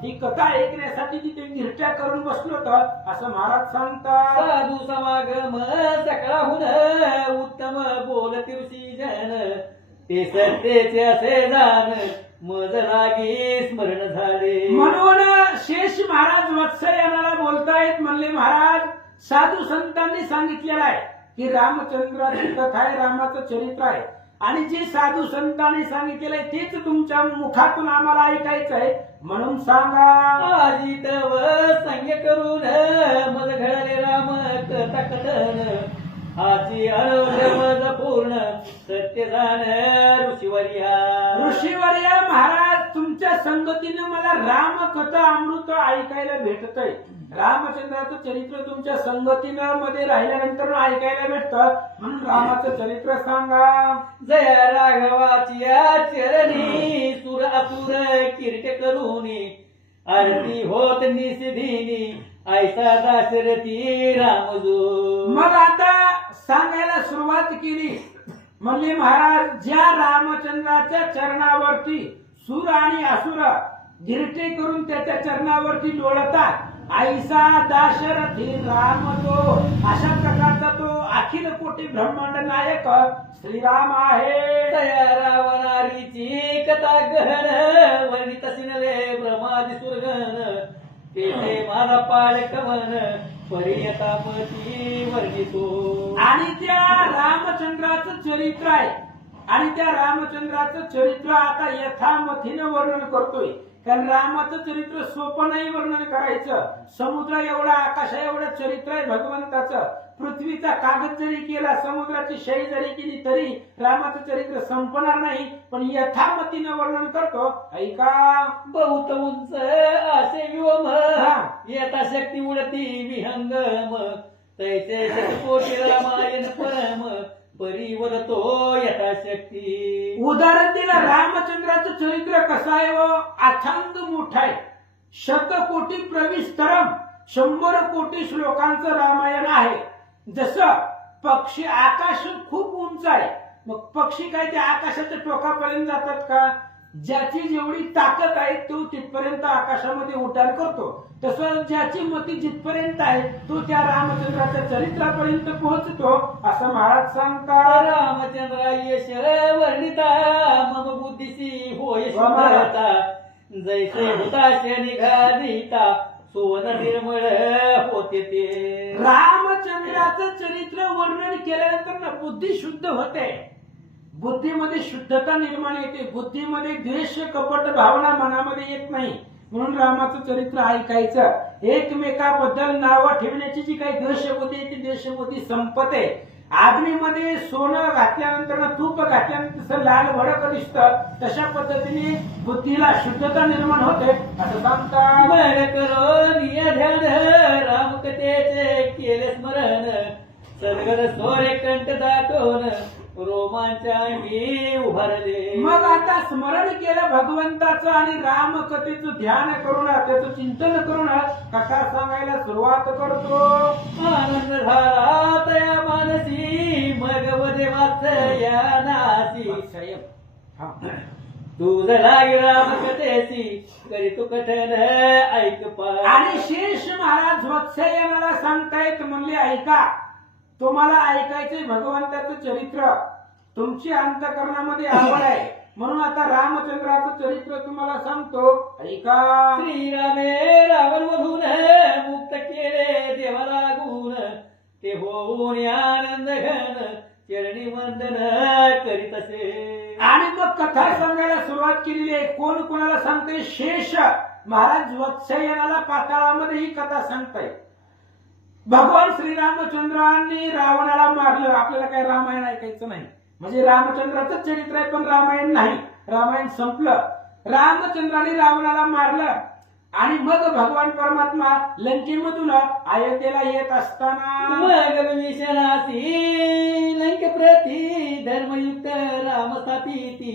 ही कथा ऐकण्यासाठी तिथे गिरट्या करून बसलो होतो असं महाराज सांगतात. साधू समागम सकळाहून उत्तम बोलती ऋषी जन ते सत्तेचे असे जाण मज लागी स्मरण झाले. म्हणून शेष महाराज वत्सयानाला बोलतायत. म्हणले महाराज साधू संतांनी सांगितलेलं आहे की रामचंद्राची कथा आहे, रामाचं चरित्र आहे. आणि जे साधू संतांनी सांगितलेलं आहे तेच तुमच्या मुखातून आम्हाला ऐकायचं आहे. म्हणून सांगा. आजी तव संग करून मज घडले राम कथा कथन हाची अनुमज पूर्ण सत्य जाण ऋषीवर्या. ऋषीवर्य महाराज तुमच्या संगतीने मला राम कथा अमृत ऐकायला भेटतंय. रामचंद्राचं चरित्र तुमच्या संगतीनं मध्ये राहिल्यानंतर ऐकायला भेटतं. म्हणून रामाचं चरित्र सांगा. जय राघवाची चरणी सुर असुर कीर्त करूनी आरती होत निषेधिनी ऐसा दाशरथी रामजो. मग आता सांगायला सुरुवात केली. म्हणले महाराज ज्या रामचंद्राच्या चरणावरती सुर आणि असुर गिरटे करून त्याच्या चरणावरती लोळतात ऐसा दाशरथी राम तो, अशा प्रकारचा तो अखिल कोटी ब्रह्मांड नायक श्रीराम आहे. तया रावणारीची कथा गहन वर्णित सिनले ब्रह्मादी सुरगण तेथे माझा पाळ कमन परियतापती वर्णितो. आणि त्या रामचंद्राचं चरित्र आहे आणि त्या रामचंद्राचं चरित्र आता यथामथीनं वर्णन करतोय. कारण रामाचं चरित्र सोपं नाही वर्णन करायचं. समुद्र एवढा आकाशा एवढं चरित्र आहे भगवंताचं. पृथ्वीचा कागद जरी केला, समुद्राची शाई जरी केली तरी रामाचं चरित्र संपणार नाही. पण यथामतीनं वर्णन करतो. ऐका. बहुत उंच असे व्योम येता शक्ती उडती विहंगम तैसे शतकोटी रामायण परम परिवरतो यथाशक्ती. उदाहरण दिलं रामचंद्राचं चरित्र कसं आहे व अथांग मोठं आहे. 100 कोटी प्रविस्तरम 100 कोटी श्लोकांचं रामायण आहे. जसं पक्षी आकाश खूप उंच आहे, मग पक्षी काय त्या आकाशाच्या टोकापर्यंत जातात का? ज्याची जेवढी ताकद आहे तो तिथपर्यंत आकाशामध्ये उड्डाण करतो. तसं ज्याची मती जिथपर्यंत आहे तो त्या रामचंद्राच्या चरित्रापर्यंत पोहोचतो असं महाराज सांगतात. रामचंद्र यश वर्णिता मम बुद्धीसी होय सुंदरता जैसे हुताशे निघालिता सुवन निर्मळ होते ते. रामचंद्राचं चरित्र वर्णन केल्यानंतर ना बुद्धी शुद्ध होते. बुद्धीमध्ये शुद्धता निर्माण येते. बुद्धीमध्ये द्वेष कपट भावना मनामध्ये येत नाही. म्हणून रामाचं चरित्र ऐकायचं. एकमेकाबद्दल नावं ठेवण्याची जी काही द्वेषबुद्धी आहे ती द्वेषबुद्धी संपते. अग्नीमध्ये सोनं घातल्यानंतर तूप घातल्यानंतर जसं लाल भडक दिसतं तशा पद्धतीने बुद्धीला शुद्धता निर्माण होते असं सांगतात. मन करो निय ध्यान रामकथेचे केले स्मरण सदगड सोरे कंठ दाटून रोमांचांगी उभारले. मग आता स्मरण केलं भगवंताचं आणि रामकथेचं ध्यान करून त्याचं चिंतन करून कथा सांगायला सुरुवात करतो. आनंद झाला तया मानसी मगवदे वात्सया नासी. हा. तुझ लागे राम कथेसी करी तू कथन ऐक पाय. आणि शेष महाराज वत्सयानाला सांगतायत म्हणले ऐका, तुम्हाला ऐकायचंय भगवंताचं चरित्र, तुमची अंतःकरणामध्ये आवड आहे म्हणून आता रामचंद्राचं चरित्र तुम्हाला सांगतो ऐका. श्रीरामे रावण मधून मुक्त केले देवा लागून ते होऊन आनंद घन चरणी वंदन करीत असे. आणि मग कथा सांगायला सुरुवात केलेली आहे. कोण कोणाला सांगते? शेष महाराज वत्सयानाला पाताळामध्ये ही कथा सांगताय. भगवान श्रीरामचंद्रांनी रावणाला मारलं. आपल्याला काय रामायण ऐकायचं नाही, म्हणजे रामचंद्राचं चरित्र आहे पण रामायण नाही. रामायण संपलं. रामचंद्राने रावणाला मारलं आणि मग भगवान परमात्मा लंकेमधून अयोध्येला येत असताना मग विभीषणासी लंक प्रती धर्मयुक्त राम स्थापिती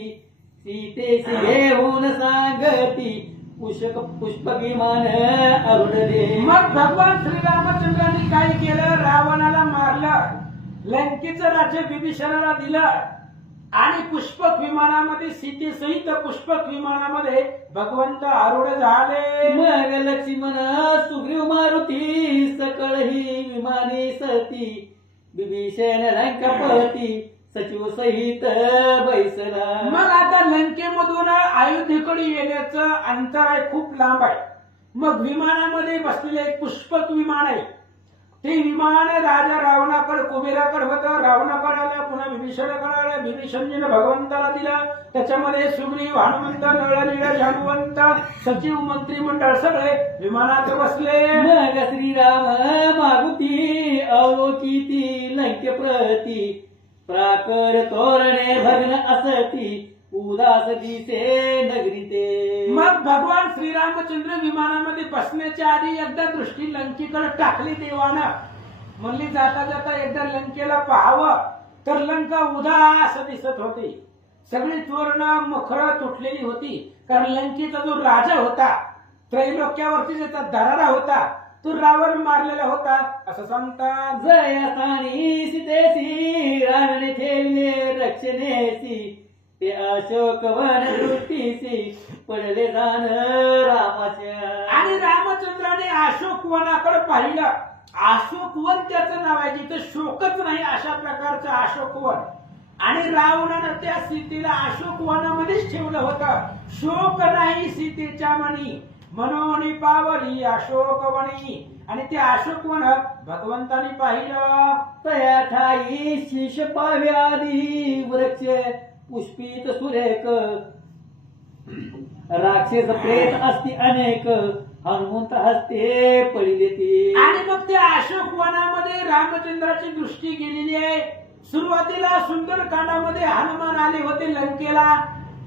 सीतेसी घेऊन सांगती पुष्पक विमान अरुणले. मग भगवान श्रीरामचंद्रांनी काय केलं? रावणाला मारलं, लंकेचं राज्य विभीषणाला दिलं आणि पुष्पक विमानामध्ये सीतेसहित पुष्पक विमानामध्ये भगवंत आरूढ झाले. मग लक्ष्मण सुग्रीव मारुती सकळ ही विमानी सती विभीषण लंकापती सचिव सहित बैसला. मग आता लंकेमधून अयोध्येकडे येण्याचं अंतर आहे, खूप लांब आहे. मग विमानामध्ये बसलेले एक पुष्पक विमान आहे. ते विमान राजा रावणाकडे कुबेराकडे होतं. रावणाकडे आलं, पुन्हा विभीषणाकडे आलं. विभीषणजीनं भगवंताला दिलं. त्याच्यामध्ये सुग्रीव, हनुमंत, नळनीळ, जानुवंत, सचिव, मंत्रिमंडळ सगळे विमानात बसले. मग श्रीराम मागुती अवलोकिती लंके प्रती प्राकर तोरणे भग्न असती उदास दिसे नगरी ते. मग भगवान श्रीरामचंद्र विमानामध्ये बसण्याच्या आधी एकदा दृष्टी लंकेकडे टाकली देवानं. म्हणली जाता जाता एकदा लंकेला पाहावं. तर लंका उदास दिसत होती. सगळी तोरण मखरं तुटलेली होती. कारण लंकेचा जो राजा होता, त्रैलोक्यावरती ज्याचा दरारा होता, तो रावण मारलेला होता असं सांगतात. जयासानी सीतेसी रावणे ठेवले रक्षणेसी ते अशोक वन दृष्टीसी पडले जाण रामाच्या. आणि रामचंद्राने अशोक वनाकडे पाहिलं. अशोक वन त्याचं नाव आहे, जिथे शोकच नाही अशा प्रकारचं अशोक वन. आणि रावणानं त्या सीतेला अशोक वनामध्येच ठेवलं होतं. शोक नाही सीतेच्या मनी मनोनी पावली अशोक वनी. आणि ते अशोक वन भगवंतानी पाहिलं. तया ठाई शीश पाव्यादी वृक्ष पुष्पित सुरेख राक्षस प्रेत असती अनेक हनुमंत हस्ते पडिले ते. आणि मग त्या अशोक वनामध्ये रामचंद्राची दृष्टी गेलेली आहे. सुरुवातीला सुंदरकांडामध्ये हनुमान आले होते लंकेला.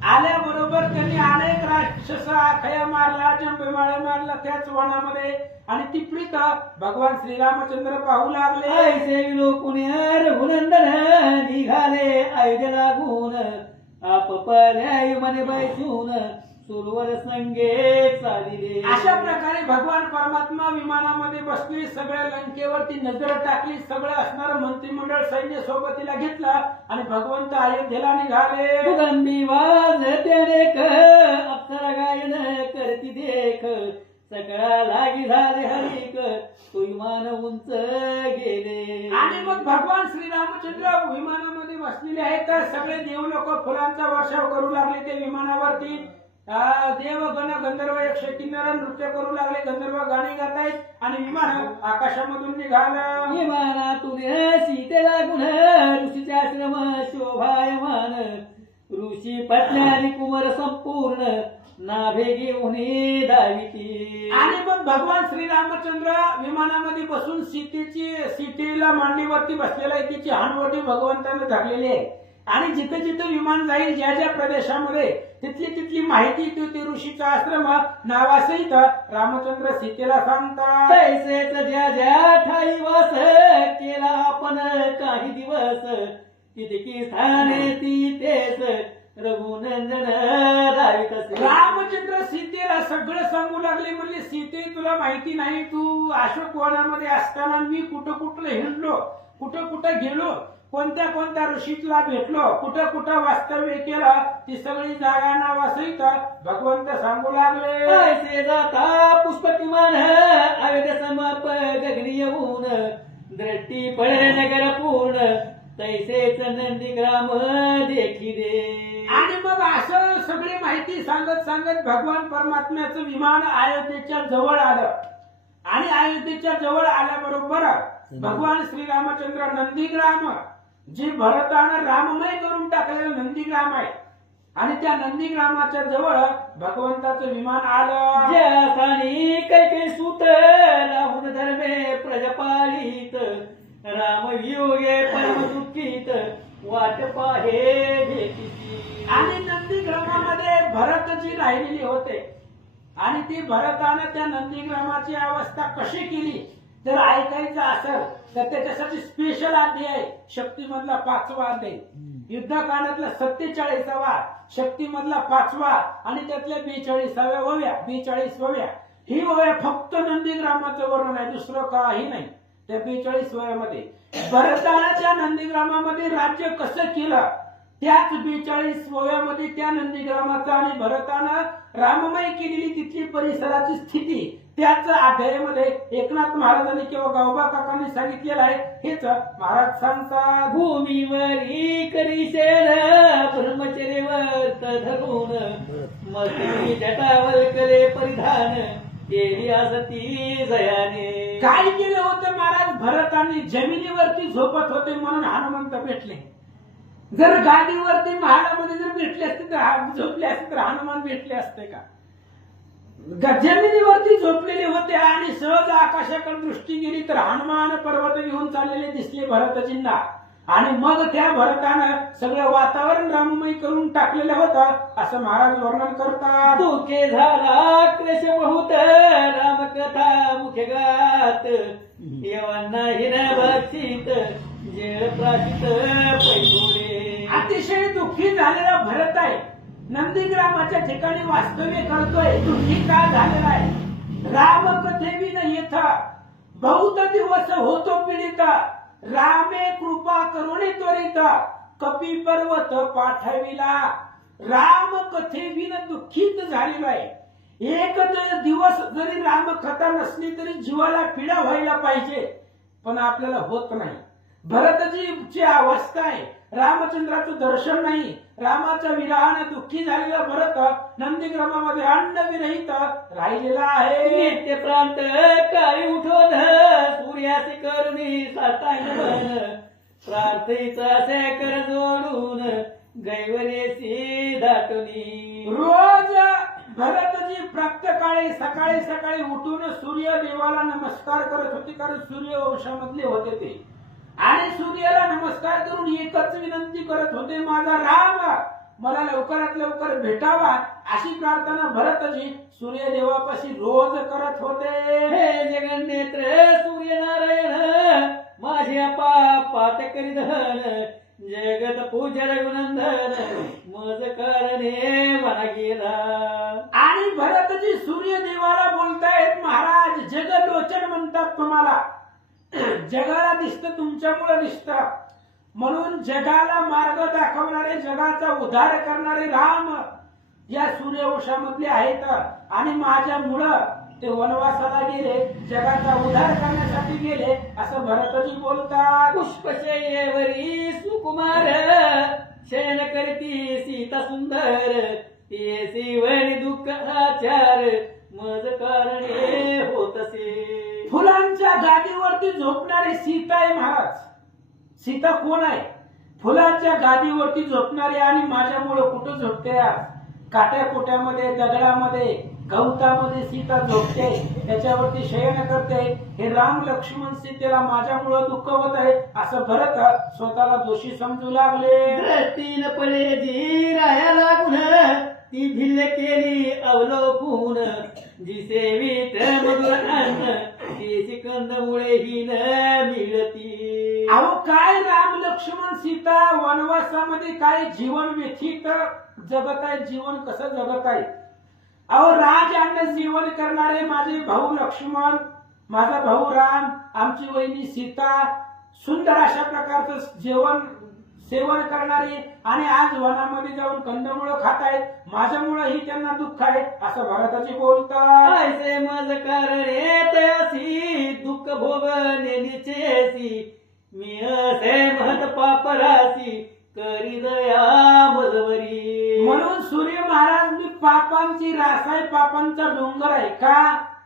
आल्याबरोबर त्यांनी अनेक राक्षस आखया मारला, जंबेमाळ्या मारला त्याच वनामध्ये. आणि तिपडीत भगवान श्रीरामचंद्र पाहू लागले. ऐसे लोकुने रघुनंदन निघाले अयोध्या लागून आपल्याय मने बैसून सुरवर संगे चालिले. अशा प्रकारे भगवान परमात्मा विमानामध्ये बसले. सगळ्या लंकेवरती नजर टाकली. सगळं असणारं मंत्रिमंडळ सैन्य सोबतीला घेतलं आणि भगवंत अयोध्येला निघाले. सुगंधी वाजते अनेक अप्सरा गायन करती देख सकळा लागी झाले हरिक तो विमान उंच गेले. आणि मग भगवान श्रीरामचंद्र विमानामध्ये बसलेले आहेत. तर सगळे देव लोक फुलांचा वर्षाव करू लागले ते विमानावरती. देव गण गंधर्व यक्ष किन्नर नृत्य करू लागले. गंधर्व गाणी गातायत आणि विमान आकाशामधून निघालं. विमानातून सीते लागून ऋषीचे आश्रम शोभायमान ऋषी पत्नी कुमार संपूर्ण नाभे घेऊन दाविती. आणि मग भगवान श्रीरामचंद्र विमानामध्ये बसून सीतेला मांडीवरती बसलेला आहे. तिची हानवटी भगवंताने धरलेली आहे. आणि जिथे जिथे विमान जाईल ज्या ज्या प्रदेशामध्ये तिथली तिथली माहिती ते ऋषीचा आश्रम नावासहित रामचंद्र सीतेला सांगतात. तैसेच ज्या ज्या ठाई वास केला आपण काही दिवस तितकी स्थाने ती तेच रघुनंदन रावित असे. रामचंद्र सीतेला सगळं सांगू लागले, म्हणले सीते तुला माहिती नाही, तू अशोकवनामध्ये असताना मी कुठं कुठं हिंडलो, कुठं कुठं गेलो, कोणत्या कोणत्या ऋषीला भेटलो, कुठं कुठं वास्तव्य केलं, ती सगळी जागा नावासहित भगवंत सांगू लागले. ऐसे जाता पुष्पकिमान अयोध्या समाप गगनी येऊन दृष्टी पडे नगर पूर्ण तैसेच नंदीग्राम देखी दे. आणि मग असं सगळी माहिती सांगत सांगत भगवान परमात्म्याचं विमान अयोध्येच्या जवळ आलं. आणि अयोध्येच्या जवळ आल्याबरोबर भगवान श्रीरामचंद्र नंदीग्राम, जे भरतानं राममय करून टाकलेलं नंदीग्राम आहे, आणि त्या नंदीग्रामाच्या जवळ भगवंताचं विमान आलं. ज्या स्थानी कैके सूत राहुन धर्मे प्रजपालित राम योगे परम दुःखित वाट पाहे भेटीची. आणि नंदीग्रामामध्ये भरतजी राहिलेले होते. आणि ती भरतानं त्या नंदीग्रामाची अवस्था कशी केली जर ऐकायचं असेल तर त्याच्यासाठी स्पेशल अध्याय शक्तीमधला 5वा अध्याय, युद्धकांडातला 47वा, शक्तीमधला 5वा आणि त्यातल्या 42व्या ओव्या, 42 ओव्या. ही ओव्या फक्त नंदीग्रामाचं वर्णन आहे, दुसरं काही नाही. त्या 42 ओव्यामध्ये भरतानं त्या नंदीग्रामामध्ये राज्य कसं केलं, त्याच 42 ओव्यामध्ये त्या नंदीग्रामाचा आणि भरतानं राममय केलेली तिथली परिसराची स्थिती त्याच अध्यायामध्ये एकनाथ महाराजांनी किंवा गावबा काकांनी सांगितलेलं आहे. हेच महाराज सांगतात. भूमीवरी करीशेन ब्रह्मचर्यवर धरून मस्ती जटावर कले परिधान केली असती जयाने. काय केलं होतं महाराज भरतांनी? जमिनीवरती झोपत होते म्हणून हनुमंत भेटले. जर गादीवरती महालामध्ये जर भेटले असते तर झोपले असते तर हनुमान भेटले असते का? जमिनीवरती झोपलेले होते आणि सहज आकाशाकडे दृष्टी गेली तर हनुमान पर्वत घेऊन चाललेले दिसले भरतजींना. आणि मग त्या भरतानं सगळं वातावरण राममय करून टाकलेलं होतं असं महाराज वर्णन करतात. दुखे झाला क्लेश बहुत रामकथा मुखे गात येवांना हिरा भक्षित जेळ प्राशित पैठोडे. अतिशय दुःखी झालेला भरत आहे, नंदीग्रामाच्या ठिकाणी वास्तव्य करतोय. दुःखी का झालेला आहे? राम कथेविन येथ बहुत दिवस होतो पीडित, रामे कृपा करुणे त्वरित कपी पर्वत पाठविला. राम कथेविन दुःखित झालेला आहे. एक दिवस जरी रामकथा नसली तरी जीवाला पीडा व्हायला पाहिजे, पण आपल्याला होत नाही. भरतजीची अवस्था आहे, रामचंद्राचं दर्शन नाही. रामाच्या विरहाने दुःखी झालेला भरत नंदीग्रामामध्ये अन्न विरहित राहिलेला आहे. नित्य प्रांत काळी उठून सूर्यासी करुणी सातायन प्रार्थीचा कर जोडून गैवरेसी दाटुनी. रोज भरतजी प्रातःकाळी सकाळी सकाळी उठून सूर्य देवाला नमस्कार करत होते, कारण सूर्यवंशामधले होते ते. आणि सूर्याला नमस्कार करून एकच विनंती करत होते, माझा राम मला लवकरात लवकर भेटावा, अशी प्रार्थना भरतजी सूर्यदेवापाशी रोज करत होते. हे जगन्नेत्र सूर्यनारायण माझ्या पापात करीधन जगत पूज रघुनंदन मज करणे मला गेला. आणि भरतजी सूर्यदेवाला बोलतायत, महाराज जगलोचन म्हणतात तुम्हाला, जगाला दिसतं तुमच्यामुळे दिसतं, म्हणून जगाला मार्ग दाखवणारे, जगाचा उद्धार करणारे राम या सूर्यवंशामधले आहेत. आणि माझ्यामुळं ते वनवासाला गेले, जगाचा उद्धार करण्यासाठी गेले असं भरतजी बोलतात. पुष्पशय्येवरी सुकुमार शयन करती सीता सुंदर येसी वनी दुःख आचार मज कारणे होतसे. फुलांच्या गादीवरती झोपणारी सीता आहे महाराज. सीता कोण आहे? फुलांच्या गादीवरती झोपणारी. आणि माझ्यामुळे कुठं झोपते? काट्या कोट्यामध्ये, दगडामध्ये, गवतामध्ये सीता झोपते, त्याच्यावरती शयन करते. हे राम लक्ष्मण सीतेला माझ्यामुळे दुःख होत आहे असं भरत स्वतःला दोषी समजू लागले. दृष्टीन पडे जी राया लागून ती भिल्ल केली अवलोकून जी सेवित मधुर अन्न ती कंदमुळे ही न मिळती. अहो काय राम लक्ष्मण सीता वनवासामध्ये काय जीवन व्यथित जगत आहे, जीवन कसं जगत आहे. अहो राज अन्न जीवन करणारे माझे भाऊ लक्ष्मण, माझा भाऊ राम, आमची वहिनी सीता सुंदर अशा प्रकारचं जेवण सेवन करणारी आणि आज वनामध्ये जाऊन कंदमुळं खात आहेत, माझ्यामुळे ही त्यांना दुःख आहे असं भरताजी बोलतात. ऐसे मज करणे तयासी दुःख भोगणे निचेसी मी असे महत पापरासी करी दया मजवरी. म्हणून सूर्य महाराज मी पापांची रास आहे, पापांचा डोंगर आहे का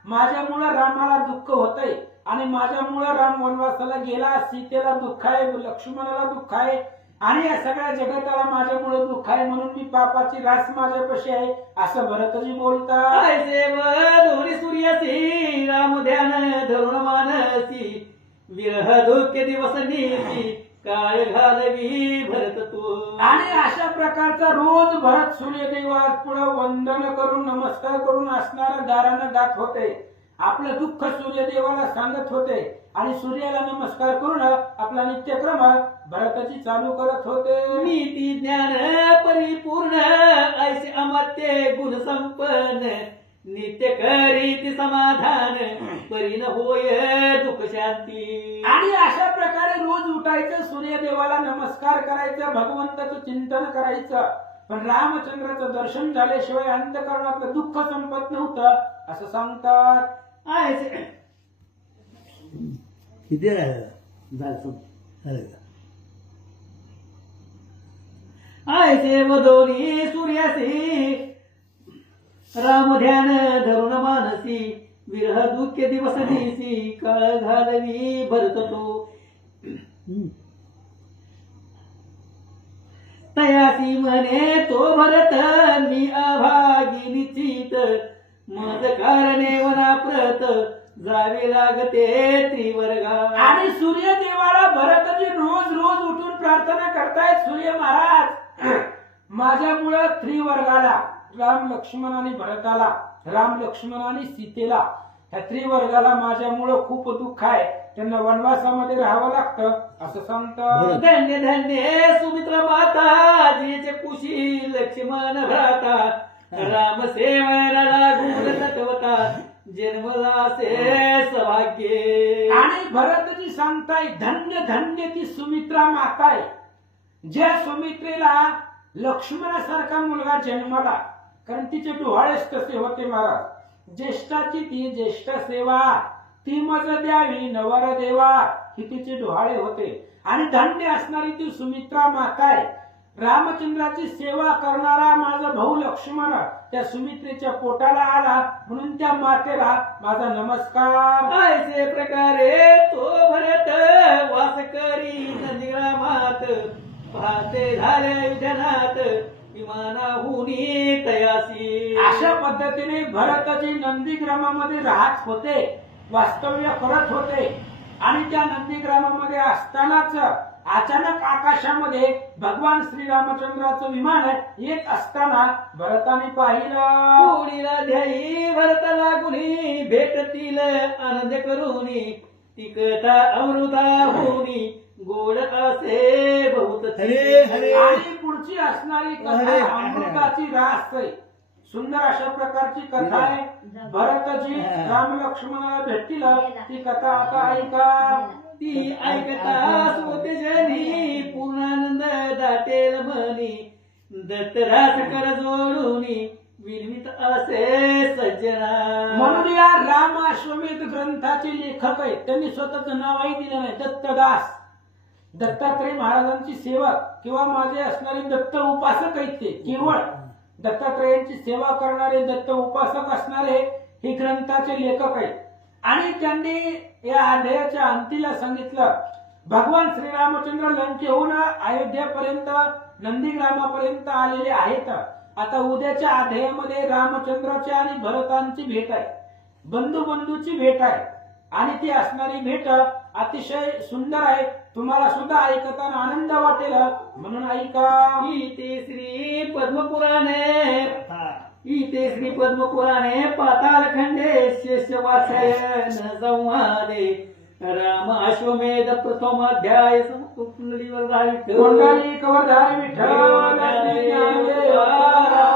माझ्यामुळं रामाला दुःख होतंय आणि माझ्यामुळं राम वनवासाला गेला, सीतेला दुःख आहे, लक्ष्मणाला दुःख आहे आणि या सगळ्या जगताला माझ्यामुळे दुःख आहे, म्हणून मी पापाची रास माझ्यापाशी आहे असं भरतजी बोलतात. ऐसे दोन्ही सूर्यासी राम ध्यान धरुण मानसी विरह दुःख दिवस नीती काळ घालवी भरत तू. आणि अशा प्रकारचा रोज भरत सूर्यदेवा पुढे वंदन करून नमस्कार करून असणारा गारानं गात होते, आपलं दुःख सूर्यदेवाला सांगत होते आणि सूर्याला नमस्कार करून आपला नित्यक्रम भरताची चालू करत होते. नीती ज्ञान परिपूर्ण ऐसे अमर्त्य गुण संपन्न नित्य करीत समाधान परीन होय दुःख शांती. आणि अशा प्रकारे रोज उठायचं, सूर्यदेवाला नमस्कार करायचं, भगवंताचं चिंतन करायचं, पण रामचंद्राचं दर्शन झाल्याशिवाय अंतःकरणातलं दुःख संपत नव्हतं असं सांगतात. ऐसे किती राहिलं ऐसे वदोनी सूर्यासी राम ध्यान धरुण मानसी विरह दुःख दिवस दिसी काळ घालवी भरत तो. तयासी म्हणे तो भरत मी अभागी निश्चित मज कारणे वनाप्रत जावे लागते त्रिवर्गा. आणि सूर्यदेवाला भरतजी रोज रोज उठून प्रार्थना करतायत, सूर्य महाराज माझ्यामुळं त्रिवर्गाला राम लक्ष्मण आणि भरताला, राम लक्ष्मण आणि सीतेला, ह्या त्रिवर्गाला माझ्यामुळं खूप दुःख आहे, त्यांना वनवासामध्ये राहावं लागतं असं सांगतात. धन्य धन्य सुमित्र माता जिचे कुशी लक्ष्मण भ्राता राम सेवेला लागून तत्वता जन्मला से सौभाग्य. आणि भरतजी सांगताय धन्य धन्य ती सुमित्रा माता आहे, ज्या सुमित्रेला लक्ष्मणासारखा मुलगा जन्मला, कारण तिचे डोहाळेच तसे होते महाराज. ज्येष्ठाची ती ज्येष्ठ सेवा ती मज द्यावी नवर देवा ही तिचे डोहाळे होते. आणि धन्य असणारी ती सुमित्रा माता आहे, रामचंद्राची सेवा करणारा माझा भाऊ लक्ष्मण त्या सुमित्रेच्या पोटाला आला, म्हणून त्या मातेला माझा नमस्कार. ऐसे प्रकारे तो भरत वास करी नंदीग्रामात पाहते झाले विधनात विमानाहुनी तयासी. अशा पद्धतीने भरतजी नंदीग्रामामध्ये राहत होते, वास्तव्य करत होते. आणि त्या नंदीग्रामामध्ये असतानाच अचानक आकाशामध्ये भगवान श्रीरामचंद्राचं विमान येत असताना भरताने पाहिलं. पुढीला ध्यायी भरत लागुनी भेटतील आनंद करुनी ती कथा अमृता होनी गोड असे बहुत. हरे हरे. आणि पुढची असणारी कथा अमृताची रास आहे, सुंदर अशा प्रकारची कथा आहे. भरतजी राम लक्ष्मणाला भेटतील ती कथा आता ऐका. ती ऐकता सोते जनी पूर्णानंद दाटेल मनी दत्तरास कर जोडूनी विनवित असे सज्जना. म्हणून या राम अश्वमेध ग्रंथाचे लेखक आहेत, त्यांनी स्वतःचं नावही दिलं नाही, दत्तदास. दत्तात्रय महाराजांची सेवक किंवा माझे असणारे दत्त उपासक आहेत, ते केवळ दत्तात्रयांची सेवा करणारे दत्त उपासक असणारे हे ग्रंथाचे लेखक आहेत. आणि त्यांनी या अध्यायाच्या अंतीला सांगितलं, भगवान श्रीरामचंद्र लंकेहून अयोध्यापर्यंत नंदीग्रामापर्यंत आलेले आहेत. आता उद्याच्या अध्यायामध्ये रामचंद्राची आणि भरतांची भेट आहे, बंधू बंधूची भेट आहे. आणि ती असणारी भेट अतिशय सुंदर आहे, तुम्हाला सुद्धा ऐकताना आनंद वाटेल, म्हणून ऐका. इथे श्री पद्मपुराणे इथे श्री पद्मपुराणे पाताल खंडे शेष वाचन संवादे राम अश्वमेध प्रथमाध्याय कुंडलीवर धारी कोंडाली कवरधारी विठ्ठल श्री ज्ञानदेवा